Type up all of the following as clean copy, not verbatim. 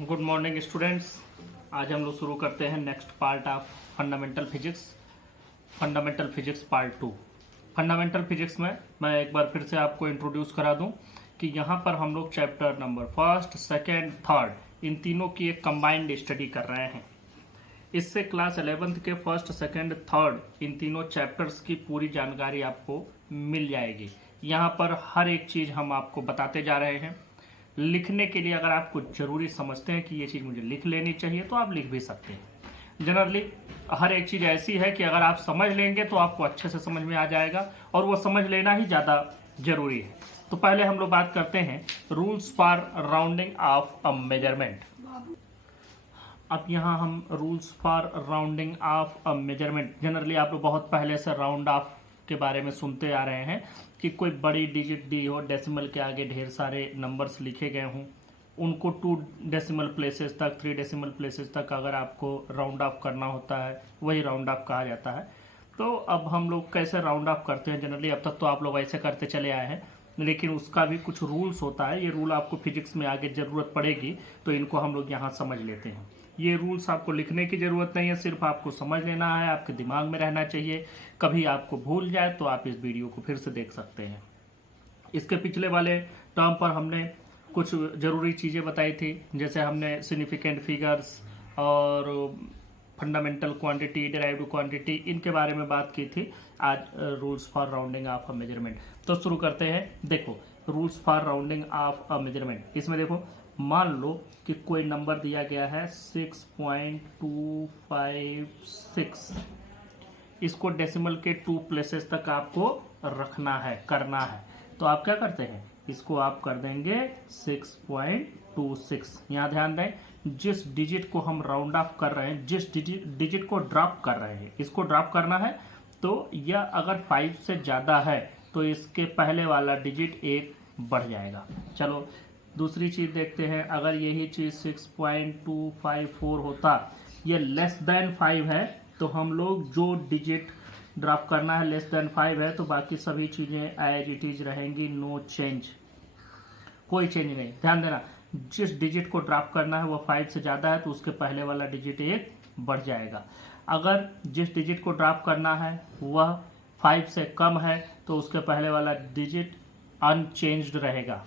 Good morning students. आज हम लोग शुरू करते हैं next part of fundamental physics part 2। Fundamental physics में मैं एक बार फिर से आपको इंट्रोड्यूस करा दूं कि यहाँ पर हम लोग chapter number first, second, third in तीनों की एक कंबाइंड स्टडी कर रहे हैं। इससे क्लास 11th के फर्स्ट, सेकेंड, थर्ड इन तीनों चैप्टर्स की पूरी जानकारी आपको मिल जाएगी। यहाँ पर हर एक चीज़ हम आपको बताते जा रहे हैं। लिखने के लिए अगर आप कुछ जरूरी समझते हैं कि ये चीज़ मुझे लिख लेनी चाहिए तो आप लिख भी सकते हैं। जनरली हर एक चीज़ ऐसी है कि अगर आप समझ लेंगे तो आपको अच्छे से समझ में आ जाएगा और वो समझ लेना ही ज़्यादा जरूरी है। तो पहले हम लोग बात करते हैं rules for rounding of a measurement. अब यहाँ हम rules for rounding of a measurement, generally आप लोग बहुत पहले से राउंड ऑफ के बारे में सुनते आ रहे हैं कि कोई बड़ी डिजिट दी हो, डेसिमल के आगे ढेर सारे नंबर्स लिखे गए हों, उनको 2 डेसिमल प्लेसेस तक, 3 डेसिमल प्लेसेस तक अगर आपको राउंड ऑफ करना होता है वही राउंड ऑफ कहा जाता है। तो अब हम लोग कैसे राउंड ऑफ करते हैं जनरली, अब तक तो आप लोग ऐसे करते चले आए हैं, लेकिन उसका भी कुछ रूल्स होता है। ये रूल आपको फिजिक्स में आगे ज़रूरत पड़ेगी तो इनको हम लोग यहाँ समझ लेते हैं। ये रूल्स आपको लिखने की ज़रूरत नहीं है, सिर्फ आपको समझ लेना है, आपके दिमाग में रहना चाहिए। कभी आपको भूल जाए तो आप इस वीडियो को फिर से देख सकते हैं। इसके पिछले वाले टर्म पर हमने कुछ ज़रूरी चीज़ें बताई थी, जैसे हमने सिग्निफिकेंट फिगर्स और फंडामेंटल क्वांटिटी, डिराइव्ड क्वांटिटी, इनके बारे में बात की थी। आज rules for rounding of a measurement. तो शुरू करते हैं। देखो rules for rounding of a measurement, इसमें देखो मान लो कि कोई नंबर दिया गया है 6.256, इसको डेसिमल के 2 प्लेसेस तक आपको रखना है, करना है। तो आप क्या करते हैं, इसको आप कर देंगे 6.26। यहाँ ध्यान दें, जिस डिजिट को हम राउंड ऑफ कर रहे हैं, जिस डिजिट को ड्रॉप कर रहे हैं, इसको ड्रॉप करना है। तो यह अगर 5 से ज़्यादा है तो इसके पहले वाला डिजिट 1 बढ़ जाएगा। चलो दूसरी चीज़ देखते हैं। अगर यही चीज़ 6.254 होता, ये लेस देन 5 है, तो हम लोग जो डिजिट ड्रॉप करना है लेस देन 5 है, तो बाकी सभी चीज़ें एज इट इज रहेंगी, नो चेंज, कोई चेंज नहीं। ध्यान देना, जिस डिजिट को ड्रॉप करना है वो 5 से ज़्यादा है तो उसके पहले वाला डिजिट 1 बढ़ जाएगा। अगर जिस डिजिट को ड्रॉप करना है वह 5 से कम है तो उसके पहले वाला डिजिट अनचेंज्ड रहेगा।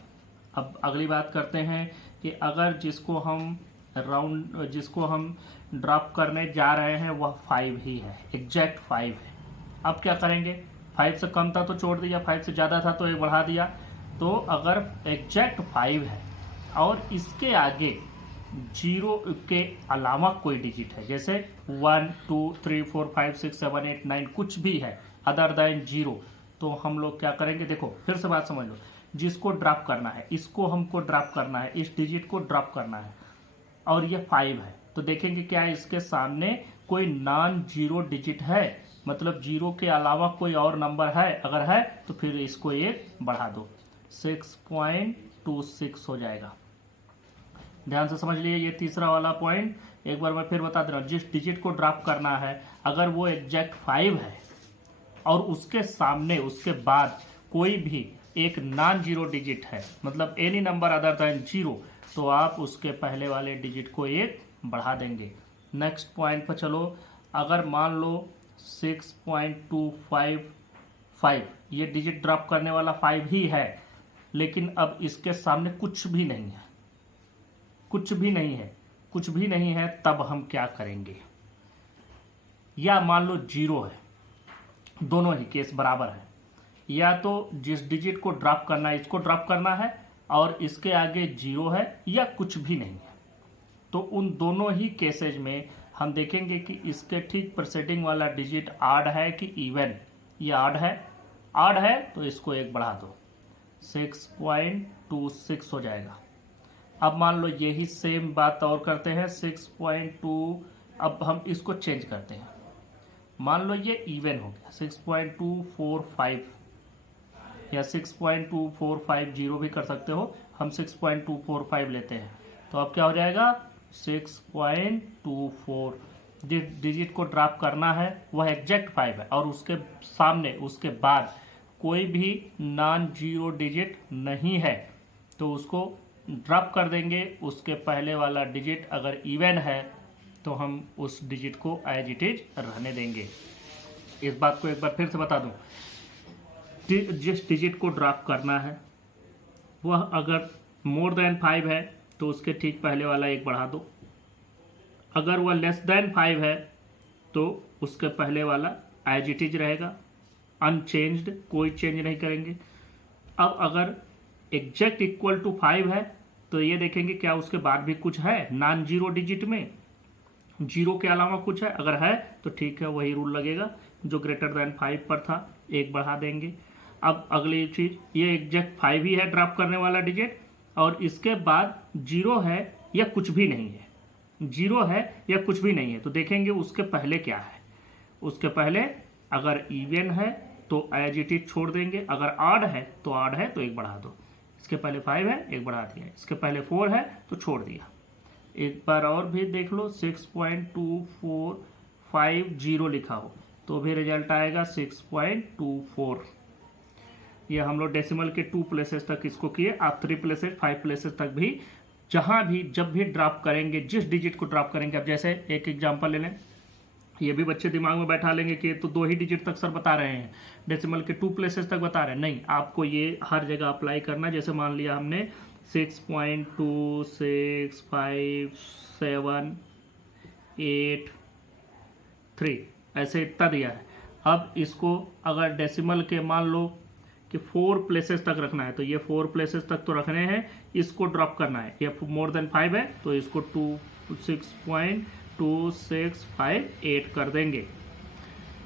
अब अगली बात करते हैं कि अगर जिसको हम ड्रॉप करने जा रहे हैं वह 5 ही है, एग्जैक्ट 5 है। अब क्या करेंगे, 5 से कम था तो छोड़ दिया, 5 से ज़्यादा था तो 1 बढ़ा दिया। तो अगर एग्जैक्ट 5 है और इसके आगे 0 के अलावा कोई डिजिट है, जैसे 1 2 3 4 5 6 7 8 9 कुछ भी है अदर देन 0, तो हम लोग क्या करेंगे, देखो फिर से बात समझ लो। जिसको ड्रॉप करना है, इसको हमको ड्रॉप करना है, इस डिजिट को ड्रॉप करना है और ये 5 है, तो देखेंगे क्या इसके सामने कोई नॉन जीरो डिजिट है, मतलब 0 के अलावा कोई और नंबर है। अगर है तो फिर इसको 1 बढ़ा दो, 6.26 हो जाएगा। ध्यान से समझ लिए। ये तीसरा वाला पॉइंट एक बार मैं फिर बता दे रहा हूँ। जिस डिजिट को ड्रॉप करना है अगर वो एग्जैक्ट 5 है और उसके सामने, उसके बाद कोई भी एक नॉन जीरो डिजिट है, मतलब एनी नंबर अदर देन 0, तो आप उसके पहले वाले डिजिट को 1 बढ़ा देंगे। नेक्स्ट पॉइंट पर चलो। अगर मान लो 6.255, ये डिजिट ड्रॉप करने वाला 5 ही है, लेकिन अब इसके सामने कुछ भी नहीं है, कुछ भी नहीं है, कुछ भी नहीं है, तब हम क्या करेंगे। या मान लो 0 है, दोनों ही केस बराबर है। या तो जिस डिजिट को ड्रॉप करना है इसको ड्रॉप करना है और इसके आगे 0 है, या कुछ भी नहीं है। तो उन दोनों ही केसेज में हम देखेंगे कि इसके ठीक प्रीसीडिंग वाला डिजिट ऑड है कि इवन। ये ऑड है, ऑड है तो इसको 1 बढ़ा दो, 6.26 हो जाएगा। अब मान लो यही सेम बात और करते हैं, 6.2, अब हम इसको चेंज करते हैं। मान लो ये इवन हो गया, 6.245 या 6.2450 भी कर सकते हो, हम 6.245 लेते हैं। तो अब क्या हो जाएगा, 6.24। जिस डिजिट को ड्रॉप करना है वह एग्जैक्ट 5 है और उसके सामने, उसके बाद कोई भी नॉन जीरो डिजिट नहीं है, तो उसको ड्रॉप कर देंगे, उसके पहले वाला डिजिट अगर इवन है तो हम उस डिजिट को एज इट इज रहने देंगे। इस बात को एक बार फिर से बता दूं, जिस डिजिट को ड्रॉप करना है वह अगर मोर देन 5 है तो उसके ठीक पहले वाला एक बढ़ा दो, अगर वह लेस देन 5 है तो उसके पहले वाला एज इट इज रहेगा, अनचेंज्ड, कोई चेंज नहीं करेंगे। अब अगर एग्जैक्ट इक्वल टू 5 है तो ये देखेंगे क्या उसके बाद भी कुछ है नॉन जीरो डिजिट में, जीरो के अलावा कुछ है, अगर है तो ठीक है वही रूल लगेगा जो ग्रेटर देन 5 पर था, एक बढ़ा देंगे। अब अगली चीज, ये एग्जैक्ट 5 ही है ड्रॉप करने वाला डिजिट और इसके बाद जीरो है या कुछ भी नहीं है, जीरो है या कुछ भी नहीं है, तो देखेंगे उसके पहले क्या है। उसके पहले अगर इवन है तो एज इट इज छोड़ देंगे, अगर ऑड है तो एक बढ़ा दो। इसके पहले 5 है, एक बढ़ा दिया, इसके पहले 4 है तो छोड़ दिया। एक बार और भी देख लो, 6.2450 लिखा हो तो भी रिजल्ट आएगा 6.24। ये हम लोग डेसिमल के 2 प्लेसेस तक इसको किए, आप 3 प्लेसेस 5 प्लेसेस तक भी जहां भी जब भी ड्रॉप करेंगे, जिस डिजिट को ड्रॉप करेंगे, अब जैसे एक एग्जांपल ले लें, ये भी बच्चे दिमाग में बैठा लेंगे कि तो 2 ही डिजिट तक सर बता रहे हैं, डेसिमल के 2 प्लेसेस तक बता रहे हैं, नहीं, आपको ये हर जगह अप्लाई करना। जैसे मान लिया हमने 6.265783 ऐसे इतना दिया है। अब इसको अगर डेसिमल के मान लो कि 4 प्लेसेस तक रखना है तो ये 4 प्लेसेस तक तो रखने हैं, इसको ड्रॉप करना है, ये मोर देन 5 है तो इसको 6.2658 कर देंगे।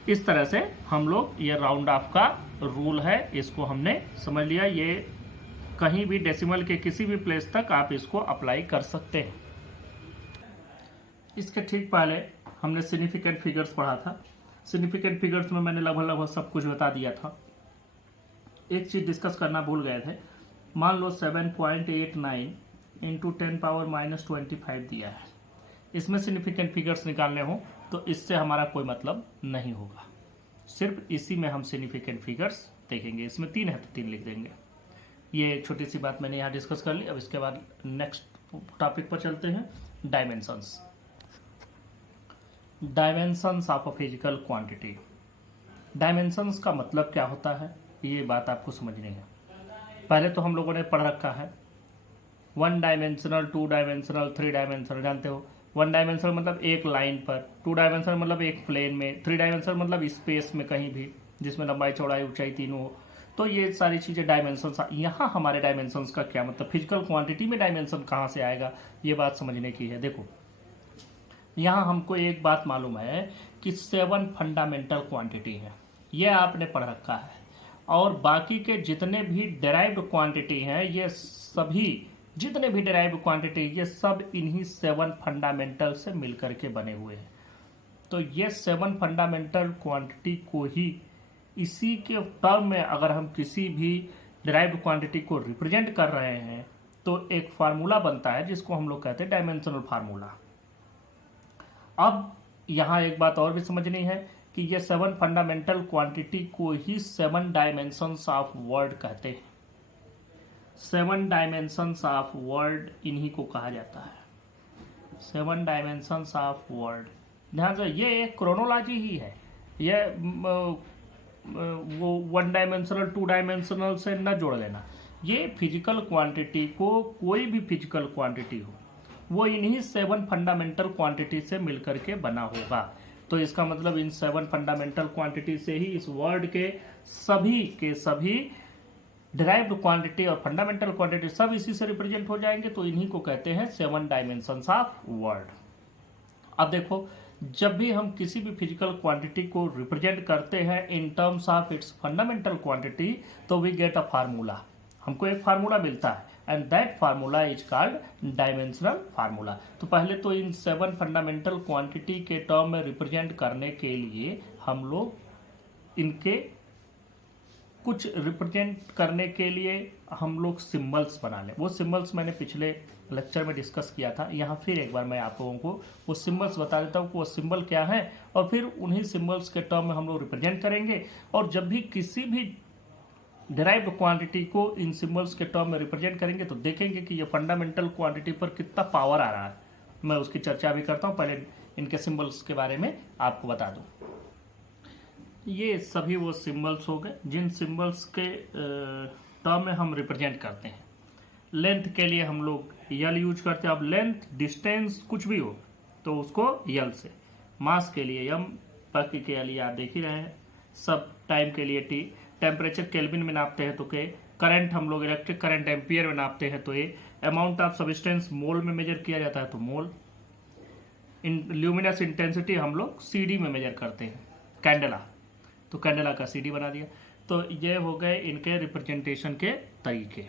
इस तरह से हम लोग, ये राउंड ऑफ का रूल है, इसको हमने समझ लिया। ये कहीं भी डेसिमल के किसी भी प्लेस तक आप इसको अप्लाई कर सकते हैं। इसके ठीक पहले हमने सिग्निफिकेंट फिगर्स पढ़ा था। सिग्निफिकेंट फिगर्स में मैंने लगभग सब कुछ बता दिया था। एक चीज डिस्कस करना भूल गए थे, मान लो 7.89 इंटू 10⁻⁻25 दिया है, इसमें सिग्निफिकेंट फिगर्स निकालने हो तो इससे हमारा कोई मतलब नहीं होगा, सिर्फ इसी में हम सिग्निफिकेंट फिगर्स देखेंगे। इसमें 3 है तो 3 लिख देंगे। ये एक छोटी सी बात मैंने यहाँ डिस्कस कर ली। अब इसके बाद नेक्स्ट टॉपिक पर चलते हैं, dimensions. Dimensions of a physical quantity. Dimensions का मतलब क्या होता है, ये बात आपको समझनी है। पहले तो हम लोगों ने पढ़ रखा है 1 डायमेंशनल, 2 डायमेंशनल, 3 डायमेंशनल, जानते हो। 1 डायमेंशनल मतलब एक लाइन पर, 2 डायमेंशनल मतलब एक प्लेन में, 3 डायमेंशनल मतलब स्पेस में कहीं भी जिसमें लंबाई चौड़ाई ऊंचाई तीनों हो। तो ये सारी चीजें डायमेंशंस। यहाँ हमारे डायमेंशंस का क्या मतलब, फिजिकल क्वांटिटी में डायमेंशन कहाँ से आएगा, ये बात समझने की है। देखो यहाँ हमको एक बात मालूम है कि 7 फंडामेंटल क्वांटिटी है, ये आपने पढ़ रखा है, और बाकी के जितने भी डेराइव्ड क्वांटिटी हैं, ये सभी जितने भी डेराइव्ड क्वांटिटी, ये सब इन्हीं 7 फंडामेंटल से मिलकर के बने हुए हैं। तो ये 7 फंडामेंटल क्वांटिटी को ही, इसी के टर्म में अगर हम किसी भी डेराइव्ड क्वांटिटी को रिप्रेजेंट कर रहे हैं तो एक फार्मूला बनता है जिसको हम लोग कहते हैं डायमेंशनल फार्मूला। अब यहाँ एक बात और भी समझनी है कि ये 7 फंडामेंटल क्वांटिटी को ही 7 डायमेंशंस ऑफ वर्ल्ड कहते हैं। 7 डायमेंशंस ऑफ वर्ल्ड इन्हीं को कहा जाता है, 7 डायमेंशंस ऑफ वर्ल्ड। ध्यान से, ये एक क्रोनोलॉजी ही है, ये वो 1 डायमेंशनल 2 डायमेंशनल से न जोड़ लेना। ये फिजिकल क्वांटिटी को, कोई भी फिजिकल क्वांटिटी हो, वो इन्हीं 7 फंडामेंटल क्वांटिटी से मिलकर के बना होगा। तो इसका मतलब इन 7 फंडामेंटल क्वांटिटी से ही इस वर्ड के सभी डिराइव्ड क्वांटिटी और फंडामेंटल क्वांटिटी सब इसी से रिप्रेजेंट हो जाएंगे। तो इन्हीं को कहते हैं 7 डायमेंशंस ऑफ वर्ड। अब देखो, जब भी हम किसी भी फिजिकल क्वांटिटी को रिप्रेजेंट करते हैं in terms of its fundamental quantity, तो वी गेट अ फार्मूला, हमको एक फार्मूला मिलता है, and that formula is called dimensional formula. तो पहले तो इन 7 फंडामेंटल क्वांटिटी के टर्म में रिप्रेजेंट करने के लिए हम लोग इनके कुछ रिप्रेजेंट करने के लिए हम लोग सिंबल्स बना लें। वो सिंबल्स मैंने पिछले लेक्चर में डिस्कस किया था, यहाँ फिर एक बार मैं आप लोगों को वो सिंबल्स बता देता हूँ कि वो सिंबल क्या है, और फिर उन्हीं सिंबल्स के टर्म में हम लोग रिप्रेजेंट करेंगे। और जब भी किसी भी डिराइव्ड क्वांटिटी को इन सिंबल्स के टर्म में रिप्रेजेंट करेंगे तो देखेंगे कि ये फंडामेंटल क्वांटिटी पर कितना पावर आ रहा है। मैं उसकी चर्चा भी करता हूँ, पहले इनके सिंबल्स के बारे में आपको बता दूं। ये सभी वो सिंबल्स हो गए जिन सिंबल्स के टर्म में हम रिप्रेजेंट करते हैं। लेंथ के लिए हम लोग यल यूज करते हैं। अब लेंथ डिस्टेंस कुछ भी हो तो उसको यल से, मास के लिए यम, बाकी के लिए आप देख ही रहे हैं सब, टाइम के लिए टी, टेम्परेचर केल्विन में नापते हैं तो के, करंट हम लोग इलेक्ट्रिक करंट एम्पियर में नापते हैं तो ए, अमाउंट ऑफ सब्सटेंस मोल में मेजर किया जाता है तो मोल, ल्यूमिनस इंटेंसिटी हम लोग सीडी में मेजर करते हैं, कैंडेला, तो कैंडेला का सीडी बना दिया। तो ये हो गए इनके रिप्रेजेंटेशन के तरीके।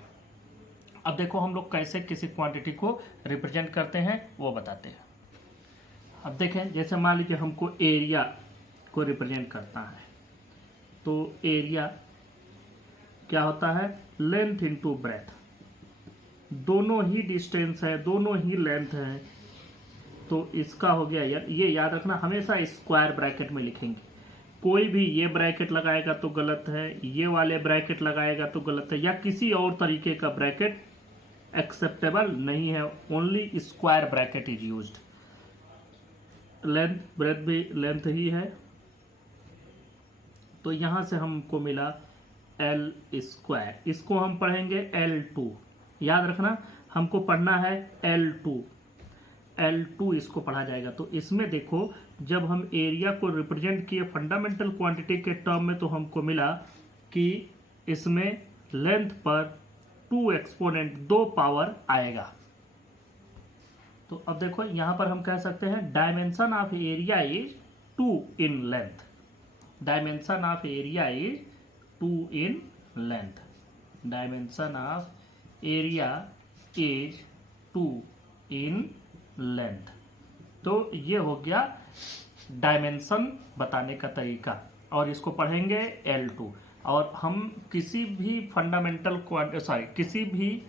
अब देखो हम लोग कैसे किसी क्वांटिटी को रिप्रेजेंट करते हैं वो बताते हैं। अब देखें, जैसे मान लीजिए हमको एरिया को रिप्रेजेंट करता है तो एरिया क्या होता है, लेंथ इनटू ब्रेथ, दोनों ही डिस्टेंस है, दोनों ही लेंथ है, तो इसका हो गया यार। ये याद रखना, हमेशा स्क्वायर ब्रैकेट में लिखेंगे। कोई भी ये ब्रैकेट लगाएगा तो गलत है, ये वाले ब्रैकेट लगाएगा तो गलत है, या किसी और तरीके का ब्रैकेट एक्सेप्टेबल नहीं है। Only square bracket is used. Length breadth भी लेंथ ही है, तो यहां से हमको मिला एल स्क्वायर, इसको हम पढ़ेंगे L2। याद रखना हमको पढ़ना है L2 इसको पढ़ा जाएगा। तो इसमें देखो जब हम एरिया को रिप्रेजेंट किए फंडामेंटल क्वांटिटी के टर्म में तो हमको मिला कि इसमें लेंथ पर 2 एक्सपोनेंट 2 पावर आएगा। तो अब देखो यहां पर हम कह सकते हैं dimension of area is 2 in length, dimension of area is 2 in length, dimension of area is 2 in length. तो ये हो गया डायमेंशन बताने का तरीका, और इसको पढ़ेंगे L2। और हम किसी भी फंडामेंटल किसी भी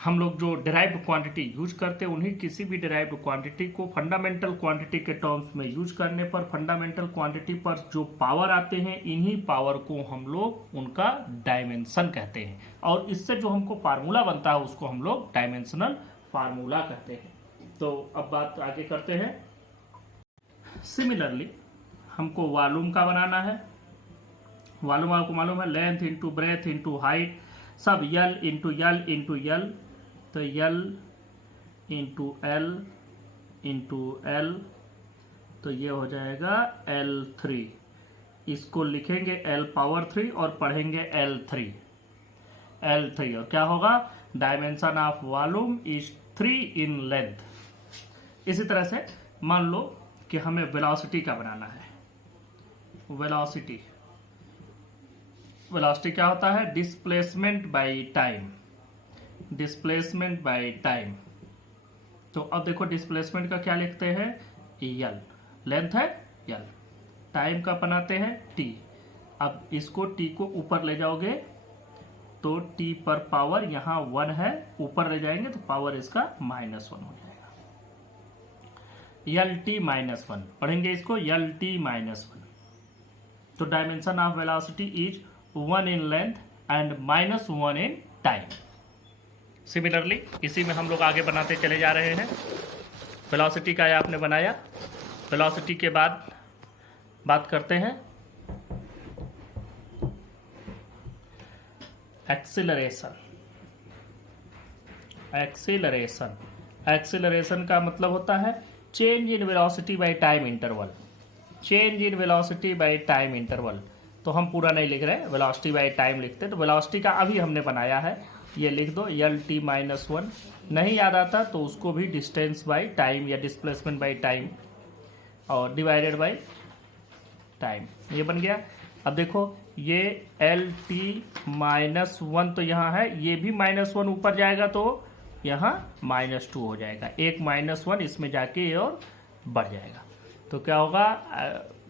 हम लोग जो डिराइव्ड क्वांटिटी यूज करते हैं उन्हीं किसी भी डिराइव्ड क्वांटिटी को फंडामेंटल क्वांटिटी के टर्म्स में यूज करने पर फंडामेंटल क्वांटिटी पर जो पावर आते हैं इन्हीं पावर को हम लोग उनका डायमेंशन कहते हैं, और इससे जो हमको फार्मूला बनता है उसको हम लोग डायमेंशनल फार्मूला कहते हैं। तो अब बात आगे करते हैं। सिमिलरली हमको वॉल्यूम का बनाना है। वॉल्यूम आपको मालूम है length into breadth into height, सब L into L into L, तो L into L into L, तो ये हो जाएगा L3। इसको लिखेंगे L पावर 3 और पढ़ेंगे L3। और क्या होगा, dimension of volume is 3 in length. इसी तरह से मान लो कि हमें वेलोसिटी का बनाना है। वेलोसिटी क्या होता है, displacement by time, displacement bye time. तो अब देखो डिस्प्लेसमेंट का क्या लिखते हैं, यल, लेंथ है यल, टाइम का बनाते हैं टी। अब इसको टी को ऊपर ले जाओगे तो टी पर पावर यहां 1 है, ऊपर ले जाएंगे तो पावर इसका -1 हो जाएगा, LT -1 पढ़ेंगे इसको, LT -1। तो dimension of velocity is 1 in length and -1 in time. Similarly इसी में हम लोग आगे बनाते चले जा रहे हैं। वेलोसिटी का आपने बनाया, वेलोसिटी के बाद बात करते हैं एक्सीलरेशन। एक्सीलरेशन का मतलब होता है change in velocity by time interval, change in velocity by time interval. तो हम पूरा नहीं लिख रहे, वेलोसिटी बाय टाइम लिखते हैं। तो वेलोसिटी का अभी हमने बनाया है, ये लिख दो LT -1। नहीं याद आता तो उसको भी डिस्टेंस बाय टाइम या डिस्प्लेसमेंट बाय टाइम और डिवाइडेड बाय टाइम, ये बन गया। अब देखो ये LT -1 तो यहाँ है, ये भी -1 ऊपर जाएगा तो यहाँ -2 हो जाएगा, एक -1 इसमें जाके और बढ़ जाएगा। तो क्या होगा,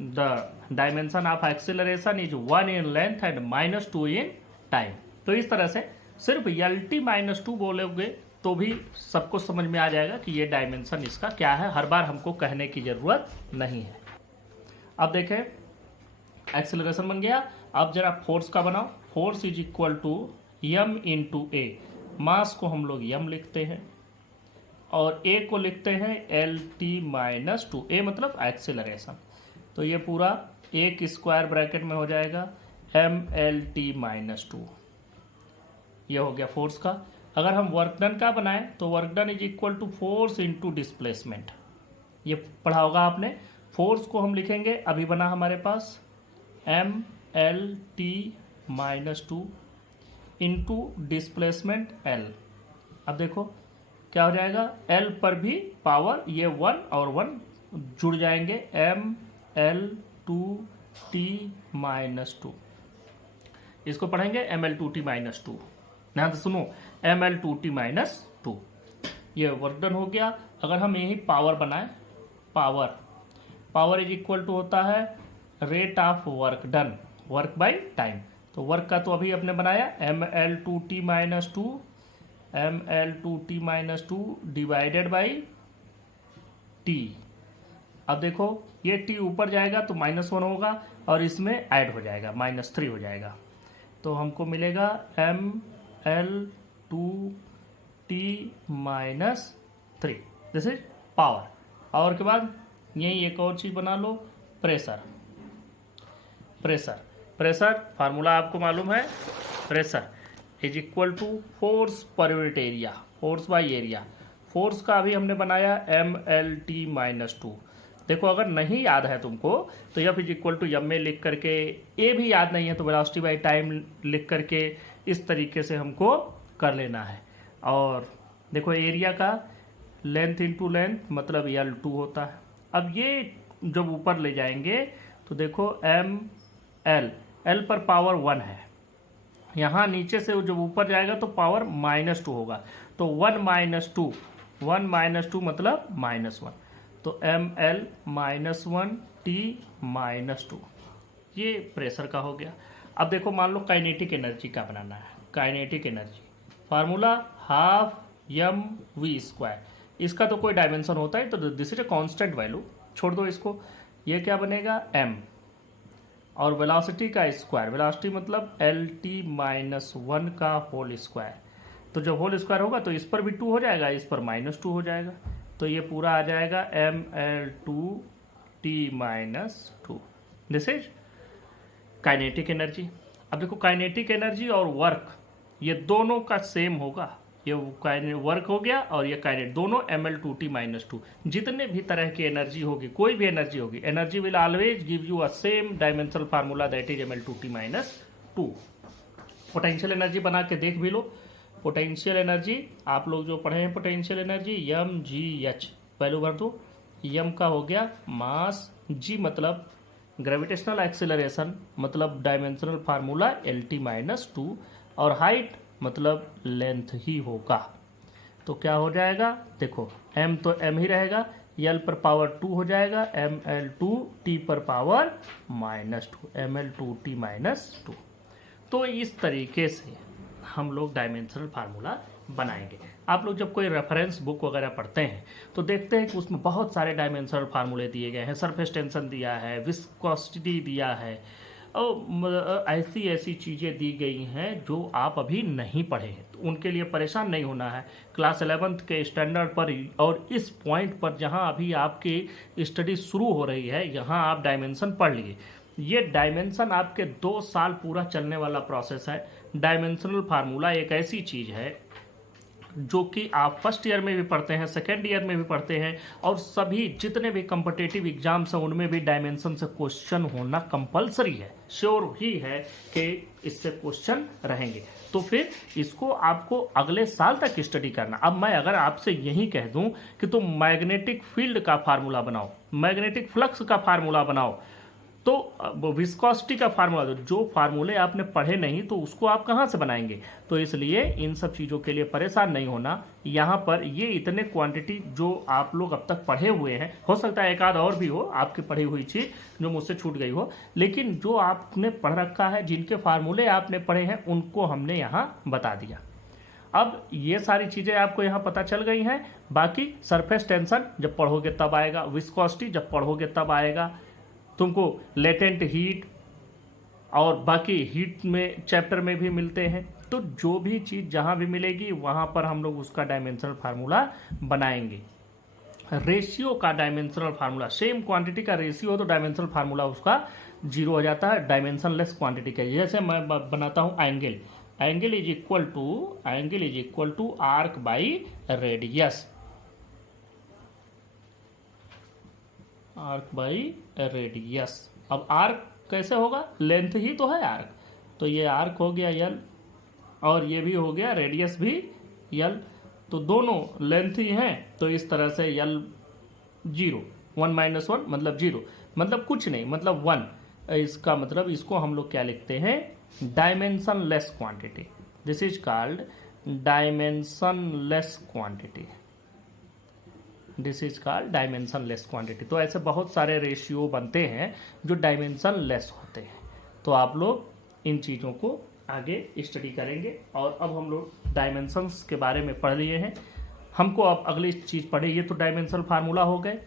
the dimension of acceleration is 1 in length and -2 in time. तो इस तरह से सिर्फ LT -2 बोलोगे तो भी सबको समझ में आ जाएगा कि ये डायमेंशन इसका क्या है, हर बार हमको कहने की जरूरत नहीं है। अब देखें एक्सीलरेशन बन गया। अब जरा फोर्स का बनाओ। Force is equal to M into A. Mass को हम लोग यम लिखते हैं और ए को लिखते हैं एल टी माइनस टू। ए मतलब एक्सेलरेशन। तो ये पूरा एक स्क्वायर ब्रैकेट में हो जाएगा M L T minus two. ये हो गया फोर्स का। अगर हम वर्क डन का बनाएं तो work done is equal to force into displacement. ये पढ़ा होगा आपने। फोर्स को हम लिखेंगे, अभी बना हमारे पास M L T minus two into displacement L. अब देखो क्या हो जाएगा, एल पर भी पावर ये 1 और 1 जुड़ जाएंगे, M L two T minus two. इसको पढ़ेंगे M L two T minus two. ध्यान से सुनो, M L two T minus two. ये वर्क डन हो गया। अगर हम यही पावर बनाए, पावर इज इक्वल टू होता है rate of work done, work by time. तो वर्क का तो अभी अपने बनाया M L two T minus two, M L two T minus two divided by T. अब देखो ये टी ऊपर जाएगा तो -1 होगा और इसमें ऐड हो जाएगा, -3 हो जाएगा। तो हमको मिलेगा M L two T minus 3। This is power के बाद यही एक और चीज बना लो, प्रेशर फार्मूला आपको मालूम है। Pressure is equal to force per unit area, force by area. Force का अभी हमने बनाया M L T minus two. देखो अगर नहीं याद है तुमको तो F is equal to M में लिख करके, ए भी याद नहीं है तो वेलोसिटी बाय टाइम लिख करके इस तरीके से हमको कर लेना है। और देखो एरिया का लेंथ इंटू लेंथ मतलब L2 होता है। अब ये जब ऊपर ले जाएंगे तो देखो एम एल पर पावर 1 है, यहाँ नीचे से जब ऊपर जाएगा तो पावर -2 होगा। तो 1 माइनस टू मतलब -1। तो एम एल -1 टी -2, ये प्रेशर का हो गया। अब देखो मान लो काइनेटिक एनर्जी का बनाना है। Kinetic energy formula half M V square. इसका तो कोई डायमेंशन होता है तो this is a constant value, छोड़ दो इसको। ये क्या बनेगा m और वेलोसिटी का स्क्वायर, वेलोसिटी मतलब एल टी -1 का होल स्क्वायर। तो जब होल स्क्वायर होगा तो इस पर भी 2 हो जाएगा, इस पर -2 हो जाएगा। तो ये पूरा आ जाएगा M L two T -2। This is kinetic energy. अब देखो काइनेटिक एनर्जी और वर्क ये दोनों का सेम होगा। ये वर्क हो गया और ये काइनेट, दोनों ml2t -2। जितने भी तरह की एनर्जी होगी, कोई भी एनर्जी होगी, energy will always give you a same dimensional formula that is ml2t -2। Potential energy बना के देख भी लो। पोटेंशियल एनर्जी आप लोग जो पढ़े हैं, पोटेंशियल एनर्जी mgh वैल्यू भर दो। m का हो गया मास, g मतलब ग्रेविटेशनल एक्सेलरेशन मतलब डायमेंशनल फार्मूला lt -2 और हाइट मतलब लेंथ ही होगा। तो क्या हो जाएगा, देखो m तो m ही रहेगा, l पर पावर 2 हो जाएगा, ml2t पर पावर -2, ml2t -2। तो इस तरीके से हम लोग डायमेंशनल फार्मूला बनाएंगे। आप लोग जब कोई रेफरेंस बुक वगैरह पढ़ते हैं तो देखते हैं कि उसमें बहुत सारे डायमेंशनल फार्मूले दिए गए हैं, सरफेस टेंशन दिया है, विस्कोसिटी दिया है और ऐसी चीज़ें दी गई हैं जो आप अभी नहीं पढ़े हैं। तो उनके लिए परेशान नहीं होना है। क्लास 11th के स्टैंडर्ड पर और इस पॉइंट पर जहां अभी आपकी स्टडी शुरू हो रही है, यहां आप डायमेंशन पढ़ लिए। ये डायमेंशन आपके 2 साल पूरा चलने वाला प्रोसेस है। डायमेंशनल फार्मूला एक ऐसी चीज़ है जो कि आप फर्स्ट ईयर में भी पढ़ते हैं, सेकेंड ईयर में भी पढ़ते हैं और सभी जितने भी कॉम्पिटिटिव एग्जाम्स हैं उनमें भी डायमेंशन से क्वेश्चन होना कंपलसरी है, श्योर ही है कि इससे क्वेश्चन रहेंगे। तो फिर इसको आपको अगले साल तक स्टडी करना। अब मैं अगर आपसे यही कह दूं कि तुम मैग्नेटिक फील्ड का फार्मूला बनाओ, मैग्नेटिक फ्लक्स का फार्मूला बनाओ, तो विस्कोसिटी का फार्मूला, जो फार्मूले आपने पढ़े नहीं तो उसको आप कहाँ से बनाएंगे। तो इसलिए इन सब चीज़ों के लिए परेशान नहीं होना। यहाँ पर ये इतने क्वांटिटी जो आप लोग अब तक पढ़े हुए हैं, हो सकता है एक आध और भी हो आपकी पढ़ी हुई चीज़ जो मुझसे छूट गई हो, लेकिन जो आपने पढ़ रखा है, जिनके फार्मूले आपने पढ़े हैं, उनको हमने यहाँ बता दिया। अब ये सारी चीज़ें आपको यहाँ पता चल गई हैं। बाकी सरफेस टेंशन जब पढ़ोगे तब आएगा, विस्कोसिटी जब पढ़ोगे तब आएगा, तुमको लेटेंट हीट, और बाकी हीट में चैप्टर में भी मिलते हैं। तो जो भी चीज़ जहाँ भी मिलेगी वहाँ पर हम लोग उसका डायमेंशनल फार्मूला बनाएंगे। रेशियो का डायमेंशनल फार्मूला, सेम क्वांटिटी का रेशियो हो तो डायमेंशनल फार्मूला उसका 0 हो जाता है, डायमेंशनलेस क्वांटिटी का। जैसे मैं बनाता हूँ angle, angle is equal to arc by radius, arc by radius. अब आर्क कैसे होगा, लेंथ ही तो है आर्क, तो ये आर्क हो गया यल और ये भी हो गया रेडियस भी यल, तो दोनों लेंथ ही हैं, तो इस तरह से यल 0, 1 - 1 मतलब 0, मतलब कुछ नहीं, मतलब 1। इसका मतलब इसको हम लोग क्या लिखते हैं, dimensionless quantity. This is called dimensionless quantity, this is called dimensionless quantity. तो ऐसे बहुत सारे रेशियो बनते हैं जो डायमेंशनलेस होते हैं। तो आप लोग इन चीज़ों को आगे स्टडी करेंगे। और अब हम लोग डायमेंशंस के बारे में पढ़ लिए हैं, हमको अब अगली चीज़ पढ़े, ये तो डायमेंशनल फार्मूला हो गए।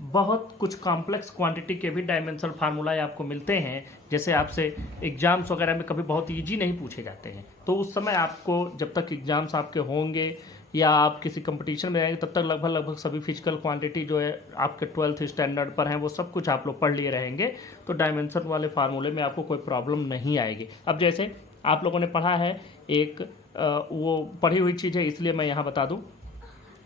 बहुत कुछ कॉम्प्लेक्स क्वांटिटी के भी डायमेंशनल फार्मूला आपको मिलते हैं, जैसे आपसे एग्जाम्स वगैरह में कभी बहुत इजी नहीं पूछे जाते हैं, तो उस समय आपको जब तक एग्जाम्स आपके होंगे या आप किसी कंपटीशन में आएंगे तब तक लगभग सभी फिजिकल क्वांटिटी जो है आपके 12th स्टैंडर्ड पर हैं वो सब कुछ आप लोग पढ़ लिए रहेंगे, तो डायमेंशन वाले फार्मूले में आपको कोई प्रॉब्लम नहीं आएगी। अब जैसे आप लोगों ने पढ़ा है एक वो पढ़ी हुई चीज़ है इसलिए मैं यहाँ बता दूँ,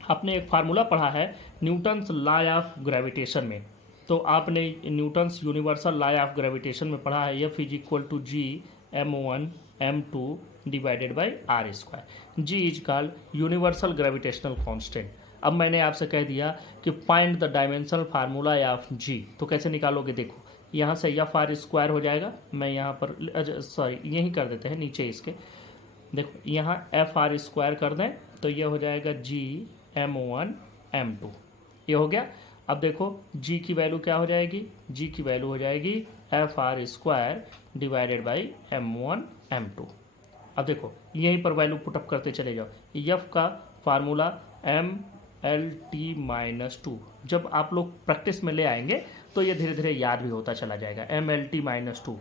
आपने एक फार्मूला पढ़ा है न्यूटन्स लॉ ऑफ ग्रेविटेशन में, तो आपने Newton's universal law of gravitation में पढ़ा है F is equal to G m1 m2 divided by R square. G is called universal gravitational constant. अब मैंने आपसे कह दिया कि find the dimensional formula of G, तो कैसे निकालोगे, देखो यहाँ से एफ आर स्क्वायर हो जाएगा, मैं यहाँ पर सॉरी यही कर देते हैं नीचे इसके, देखो यहाँ एफ आर स्क्वायर कर दें तो ये हो जाएगा जी m1 m2, ये हो गया। अब देखो g की वैल्यू क्या हो जाएगी, g की वैल्यू हो जाएगी F R square divided by m1 m2। अब देखो यहीं पर वैल्यू पुटअप करते चले जाओ, f का फार्मूला MLT-2, जब आप लोग प्रैक्टिस में ले आएंगे तो ये धीरे धीरे याद भी होता चला जाएगा। MLT-2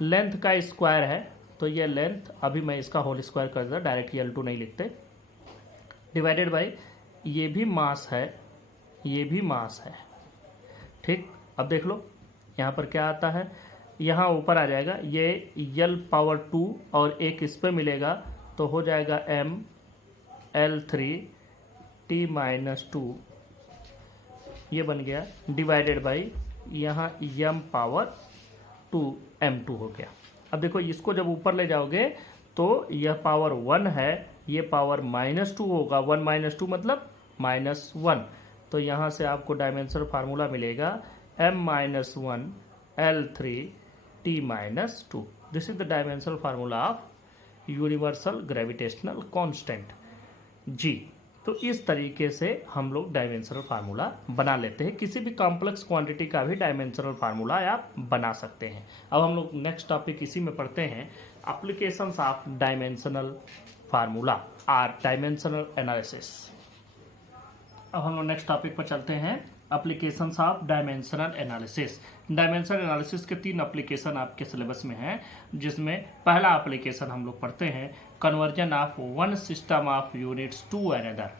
लेंथ का स्क्वायर है, तो ये लेंथ, अभी मैं इसका होल स्क्वायर कर देता, डायरेक्ट L2 नहीं लिखते, डिवाइडेड बाई ये भी मास है, ये भी मास है, ठीक। अब देख लो यहाँ पर क्या आता है, यहाँ ऊपर आ जाएगा ये L⁻2 और एक इस पे मिलेगा तो हो जाएगा ML3T-2, ये बन गया डिवाइडेड बाई यहाँ M⁻2 M2 हो गया। अब देखो इसको जब ऊपर ले जाओगे तो यह पावर 1 है, ये पावर -2 होगा, 1 - 2 मतलब -1, तो यहाँ से आपको डायमेंशनल फार्मूला मिलेगा M-1 L3T-2। This is the dimensional formula of universal gravitational constant जी। तो इस तरीके से हम लोग डायमेंशनल फार्मूला बना लेते हैं, किसी भी कॉम्प्लेक्स क्वांटिटी का भी डायमेंशनल फार्मूला आप बना सकते हैं। अब हम लोग नेक्स्ट टॉपिक इसी में पढ़ते हैं, एप्लीकेशंस ऑफ डायमेंशनल फार्मूला और डायमेंशनल एनालिसिस। अब हम लोग नेक्स्ट टॉपिक पर चलते हैं, applications of dimensional analysis. Dimensional analysis के 3 एप्लीकेशन आपके सिलेबस में हैं, जिसमें पहला एप्लीकेशन हम लोग पढ़ते हैं conversion of one system of units to another.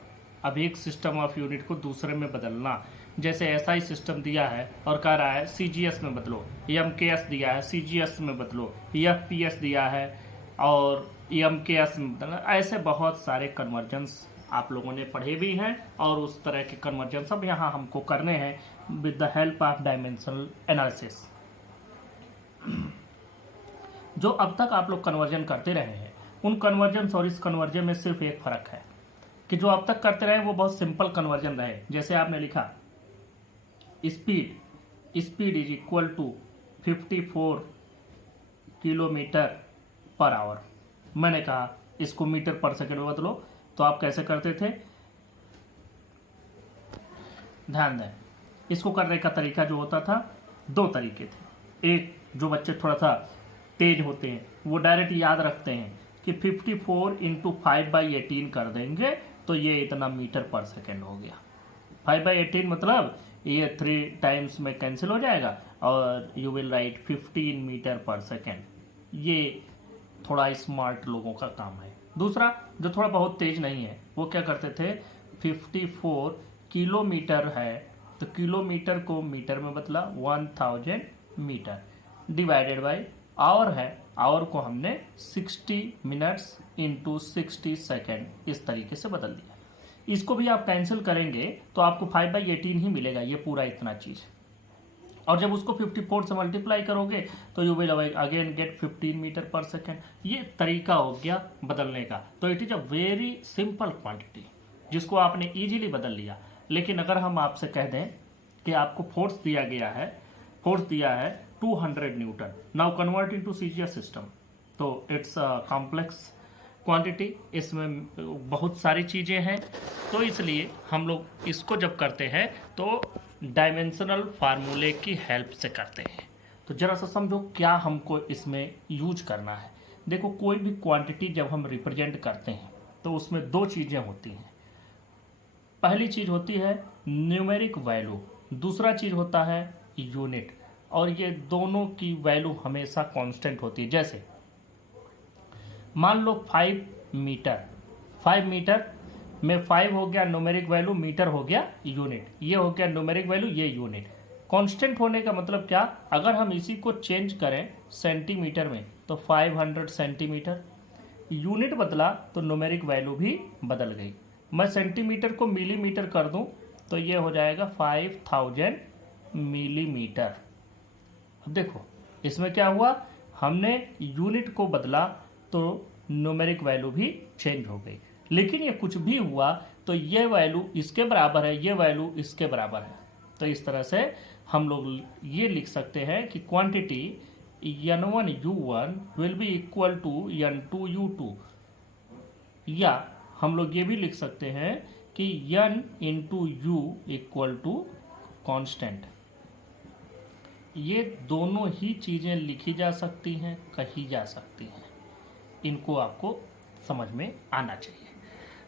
अब एक सिस्टम ऑफ यूनिट को दूसरे में बदलना, जैसे SI सिस्टम दिया है और कह रहा है CGS में बदलो, MKS दिया है CGS में बदलो, FPS दिया है और MKS में बदलना। ऐसे बहुत सारे कन्वर्जन्स आप लोगों ने पढ़े भी हैं और उस तरह के कन्वर्जन सब यहाँ हमको करने हैं with the help of dimensional analysis. जो अब तक आप लोग कन्वर्जन करते रहे हैं उन कन्वर्जन और इस कन्वर्जन में सिर्फ एक फर्क है कि जो अब तक करते रहे वो बहुत सिंपल कन्वर्जन रहे। जैसे आपने लिखा speed is equal to 54 km/h, मैंने कहा इसको मीटर पर सेकेंड में बदलो, तो आप कैसे करते थे, ध्यान दें, इसको करने का तरीका जो होता था 2 तरीके थे। एक, जो बच्चे थोड़ा सा तेज होते हैं वो डायरेक्ट याद रखते हैं कि 54 × 5/18 कर देंगे तो ये इतना मीटर पर सेकेंड हो गया। 5/18 मतलब ये 3 टाइम्स में कैंसिल हो जाएगा और you will write 15 metre per second. ये थोड़ा स्मार्ट लोगों का काम है। दूसरा जो थोड़ा बहुत तेज नहीं है वो क्या करते थे, 54 किलोमीटर है तो किलोमीटर को मीटर में बदला 1000 मीटर, डिवाइडेड बाय आवर है, आवर को हमने 60 मिनट्स इंटू 60 सेकेंड इस तरीके से बदल दिया। इसको भी आप कैंसिल करेंगे तो आपको 5/18 ही मिलेगा, ये पूरा इतना चीज। और जब उसको 54 से मल्टीप्लाई करोगे तो you will again get 15 metre per second. ये तरीका हो गया बदलने का। तो it is a very simple quantity जिसको आपने इजीली बदल लिया। लेकिन अगर हम आपसे कह दें कि आपको फोर्स दिया गया है, फोर्स दिया है 200 Newton, now convert into CGS system, तो इट्स कॉम्प्लेक्स क्वांटिटी, इसमें बहुत सारी चीज़ें हैं। तो इसलिए हम लोग इसको जब करते हैं तो डायमेंशनल फार्मूले की हेल्प से करते हैं। तो जरा सा समझो क्या हमको इसमें यूज करना है। देखो कोई भी क्वांटिटी जब हम रिप्रेजेंट करते हैं तो उसमें दो चीज़ें होती हैं। पहली चीज़ होती है न्यूमेरिक वैल्यू, दूसरा चीज़ होता है यूनिट, और ये दोनों की वैल्यू हमेशा कांस्टेंट होती है। जैसे मान लो 5 मीटर, 5 मीटर में 5 हो गया न्यूमेरिक वैल्यू, मीटर हो गया यूनिट, ये हो गया न्यूमेरिक वैल्यू, ये यूनिट। कांस्टेंट होने का मतलब क्या, अगर हम इसी को चेंज करें सेंटीमीटर में तो 500 सेंटीमीटर, यूनिट बदला तो न्यूमेरिक वैल्यू भी बदल गई। मैं सेंटीमीटर को मिलीमीटर कर दूं तो ये हो जाएगा 5000 मिलीमीटर। अब देखो इसमें क्या हुआ, हमने यूनिट को बदला तो न्यूमेरिक वैल्यू भी चेंज हो गई। लेकिन ये कुछ भी हुआ तो ये वैल्यू इसके बराबर है, ये वैल्यू इसके बराबर है। तो इस तरह से हम लोग ये लिख सकते हैं कि quantity n1u1 will be equal to n2u2, या हम लोग ये भी लिख सकते हैं कि n into U equal to constant. ये दोनों ही चीज़ें लिखी जा सकती हैं, कही जा सकती हैं, इनको आपको समझ में आना चाहिए।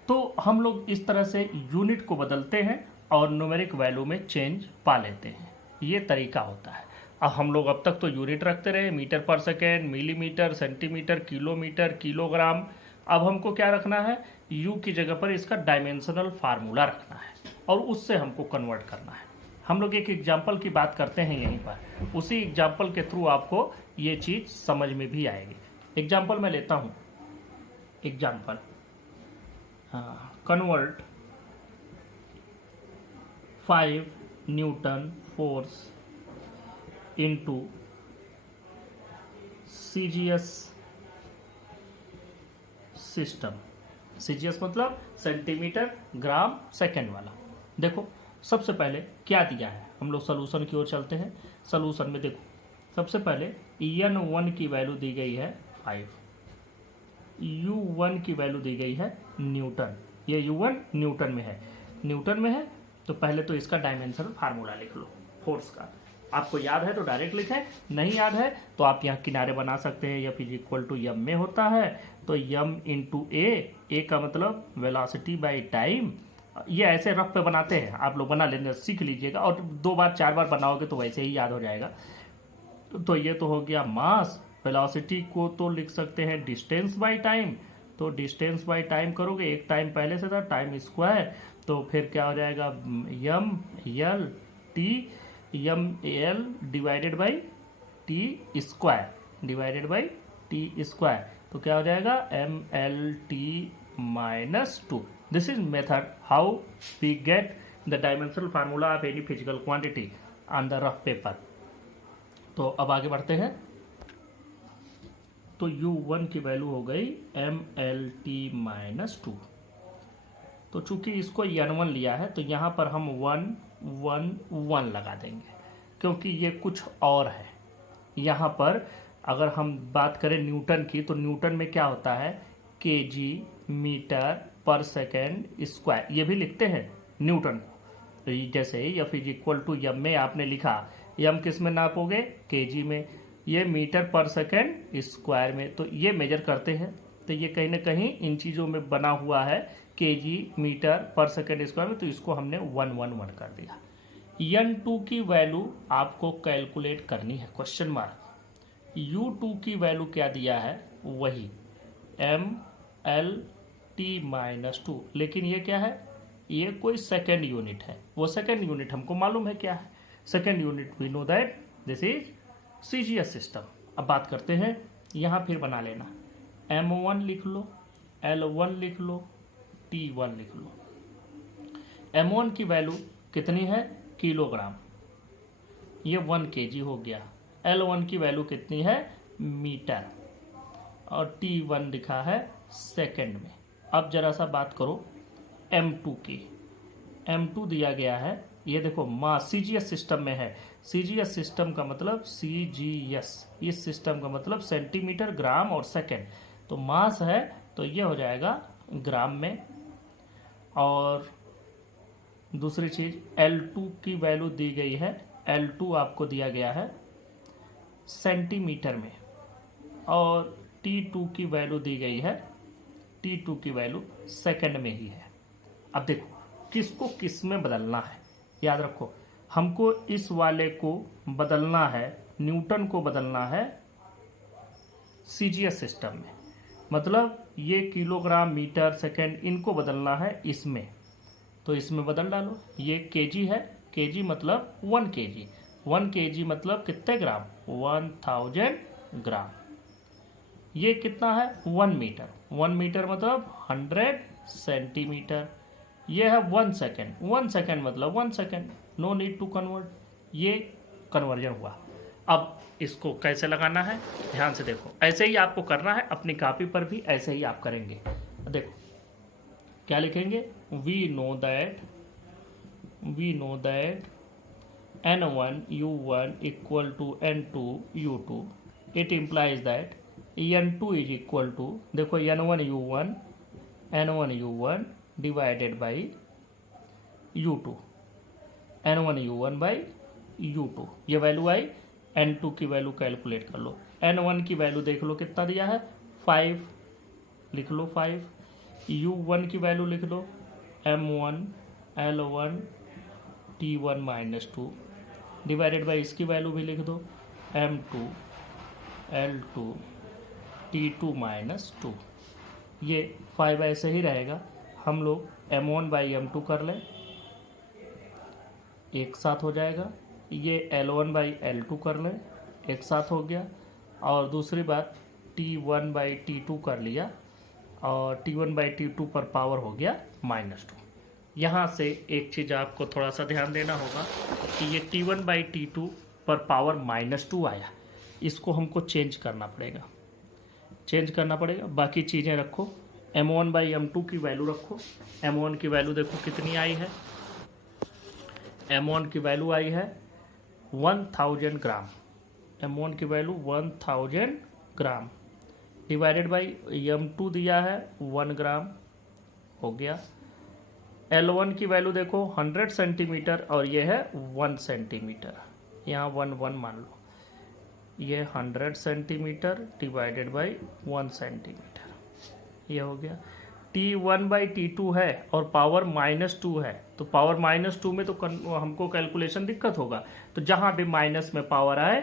तो हम लोग इस तरह से यूनिट को बदलते हैं और न्यूमेरिक वैल्यू में चेंज पा लेते हैं, ये तरीका होता है। अब हम लोग अब तक तो यूनिट रखते रहे, metre per second, millimetre, centimetre, kilometre, kilogram. अब हमको क्या रखना है, यू की जगह पर इसका डायमेंशनल फार्मूला रखना है और उससे हमको कन्वर्ट करना है। हम लोग एक एग्जाम्पल की बात करते हैं यहीं पर, उसी एग्जाम्पल के थ्रू आपको ये चीज़ समझ में भी आएगी। एग्जाम्पल मैं लेता हूँ, example convert 5 Newton force into CGS system. CGS मतलब सेंटीमीटर ग्राम सेकेंड वाला। देखो सबसे पहले क्या दिया है, हम लोग सोल्यूशन की ओर चलते हैं। सोल्यूशन में देखो सबसे पहले n1 की वैल्यू दी गई है 5, u1 की वैल्यू दी गई है न्यूटन, ये u1 न्यूटन में है, न्यूटन में है। तो पहले तो इसका डायमेंशनल फार्मूला लिख लो फोर्स का। आपको याद है तो डायरेक्ट लिखें, नहीं याद है तो आप यहाँ किनारे बना सकते हैं। एफ इज इक्वल टू यम में होता है तो यम इंटू ए का मतलब वेलोसिटी बाई टाइम। ये ऐसे रफ पे बनाते हैं, आप लोग बना लेंगे, सीख लीजिएगा, और 2 बार 4 बार बनाओगे तो वैसे ही याद हो जाएगा। तो ये तो हो गया मास। वेलोसिटी को तो लिख सकते हैं डिस्टेंस बाई टाइम, तो डिस्टेंस बाई टाइम करोगे, एक टाइम पहले से था टाइम स्क्वायर, तो फिर क्या हो जाएगा M L T, M L divided by T square, divided by T square, तो क्या हो जाएगा M L T minus 2। This is method how we get the dimensional formula of any physical quantity on the rough paper. तो अब आगे बढ़ते हैं। तो u1 की वैल्यू हो गई एम एल टी माइनस 2। तो चूंकि इसको n1 लिया है तो यहाँ पर हम 1 1 1 लगा देंगे, क्योंकि ये कुछ और है। यहाँ पर अगर हम बात करें न्यूटन की तो न्यूटन में क्या होता है, KG metre per second square, ये भी लिखते हैं न्यूटन को। जैसे एफ इज इक्वल टू यम में आपने लिखा, यम किस में नापोगे, केजी में, ये मीटर पर सेकेंड स्क्वायर में, तो ये मेजर करते हैं। तो ये कहीं ना कहीं इन चीज़ों में बना हुआ है, KG metre per second square में, तो इसको हमने 1 1 1 कर दिया। n2 की वैल्यू आपको कैलकुलेट करनी है, क्वेश्चन मार्क। U2 की वैल्यू क्या दिया है, वही MLT-2, लेकिन ये क्या है, ये कोई सेकेंड यूनिट है। वो सेकेंड यूनिट हमको मालूम है क्या है, second unit we know that this is CGS system. अब बात करते हैं, यहाँ फिर बना लेना, M1 लिख लो, L1 लिख लो, T1 लिख लो। M1 की वैल्यू कितनी है, किलोग्राम, ये 1 kg हो गया। L1 की वैल्यू कितनी है, मीटर, और T1 लिखा है सेकंड में। अब जरा सा बात करो M2 की, M2 दिया गया है, ये देखो मास CGS सिस्टम में है। CGS सिस्टम का मतलब CGS, इस सिस्टम का मतलब सेंटीमीटर, ग्राम और सेकंड, तो मास है तो ये हो जाएगा ग्राम में। और दूसरी चीज L2 की वैल्यू दी गई है, L2 आपको दिया गया है सेंटीमीटर में, और T2 की वैल्यू दी गई है, T2 की वैल्यू सेकंड में ही है। अब देखो किसको किस में बदलना है, याद रखो हमको इस वाले को बदलना है, न्यूटन को बदलना है CGS सिस्टम में, मतलब ये किलोग्राम, मीटर, सेकंड, इनको बदलना है इसमें, तो इसमें बदल डालो। ये केजी है, केजी मतलब 1 kg, 1 kg मतलब कितने ग्राम, 1000 ग्राम। ये कितना है, 1 मीटर, 1 मीटर मतलब 100 सेंटीमीटर। ये है 1 सेकेंड, 1 सेकेंड मतलब 1 second, no need to convert, ये कन्वर्जन हुआ। अब इसको कैसे लगाना है, ध्यान से देखो, ऐसे ही आपको करना है, अपनी कॉपी पर भी ऐसे ही आप करेंगे। देखो क्या लिखेंगे, we know that N1 U1 equal to N2 U2, it implies that N2 is equal to, देखो N1 U1 divided by U2, N1 U1 by U2, ये वैल्यू आई। N2 की वैल्यू कैलकुलेट कर लो, N1 की वैल्यू देख लो कितना दिया है, 5, लिख लो 5। U1 की वैल्यू लिख लो, M1 L1 T1 -2 divided by इसकी वैल्यू भी लिख दो, M2 L2 T2 -2। ये 5 ऐसे ही रहेगा, हम लोग M1 बाई M2 कर लें, एक साथ हो जाएगा। ये L1 बाई L2 कर लें, एक साथ हो गया। और दूसरी बात T1 बाई T2 कर लिया, और T1 बाई T2 पर पावर हो गया -2। यहाँ से एक चीज़ आपको थोड़ा सा ध्यान देना होगा कि ये T1 बाई T2 पर पावर -2 आया, इसको हमको चेंज करना पड़ेगा। बाकी चीज़ें रखो, M1 बाई M2 की वैल्यू रखो। M1 की वैल्यू देखो कितनी आई है, M1 की वैल्यू आई है 1000 ग्राम, M1 की value 1000 gram divided by M2 दिया है 1 ग्राम, हो गया। L1 की वैल्यू देखो 100 सेंटीमीटर, और ये है 1 सेंटीमीटर, यहाँ 1 मान लो, ये 100 सेंटीमीटर डिवाइडेड बाई 1 सेंटीमीटर, ये हो गया। T1 बाई T2 है और पावर -2 है, तो पावर -2 में तो हमको कैलकुलेशन दिक्कत होगा, तो जहाँ भी माइनस में पावर आए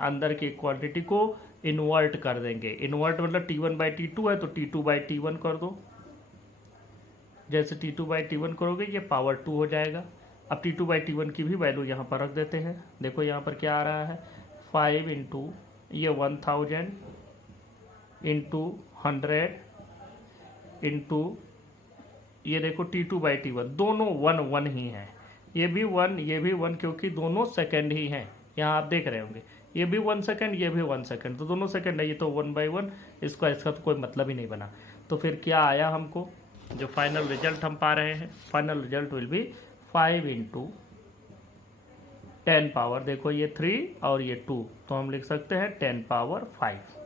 अंदर की क्वांटिटी को इन्वर्ट कर देंगे। इन्वर्ट मतलब T1 बाई T2 है तो T2 बाई T1 कर दो, जैसे T2 बाई T1 करोगे ये पावर 2 हो जाएगा। अब T2 बाई T1 की भी वैल्यू यहाँ पर रख देते हैं, देखो यहाँ पर क्या आ रहा है, 5 इंटू ये 1000 इंटू 100 इंटू ये देखो T2 बाई T1, दोनों 1 ही हैं, ये भी 1 ये भी 1, क्योंकि दोनों सेकेंड ही हैं। यहाँ आप देख रहे होंगे ये भी 1 सेकेंड ये भी 1 सेकेंड, तो दोनों सेकेंड है, ये तो 1/1, इसका तो कोई मतलब ही नहीं बना। तो फिर क्या आया हमको, जो फाइनल रिजल्ट हम पा रहे हैं, final result will be 5 into 10 power, देखो ये 3 और ये 2, तो हम लिख सकते हैं 10 पावर 5।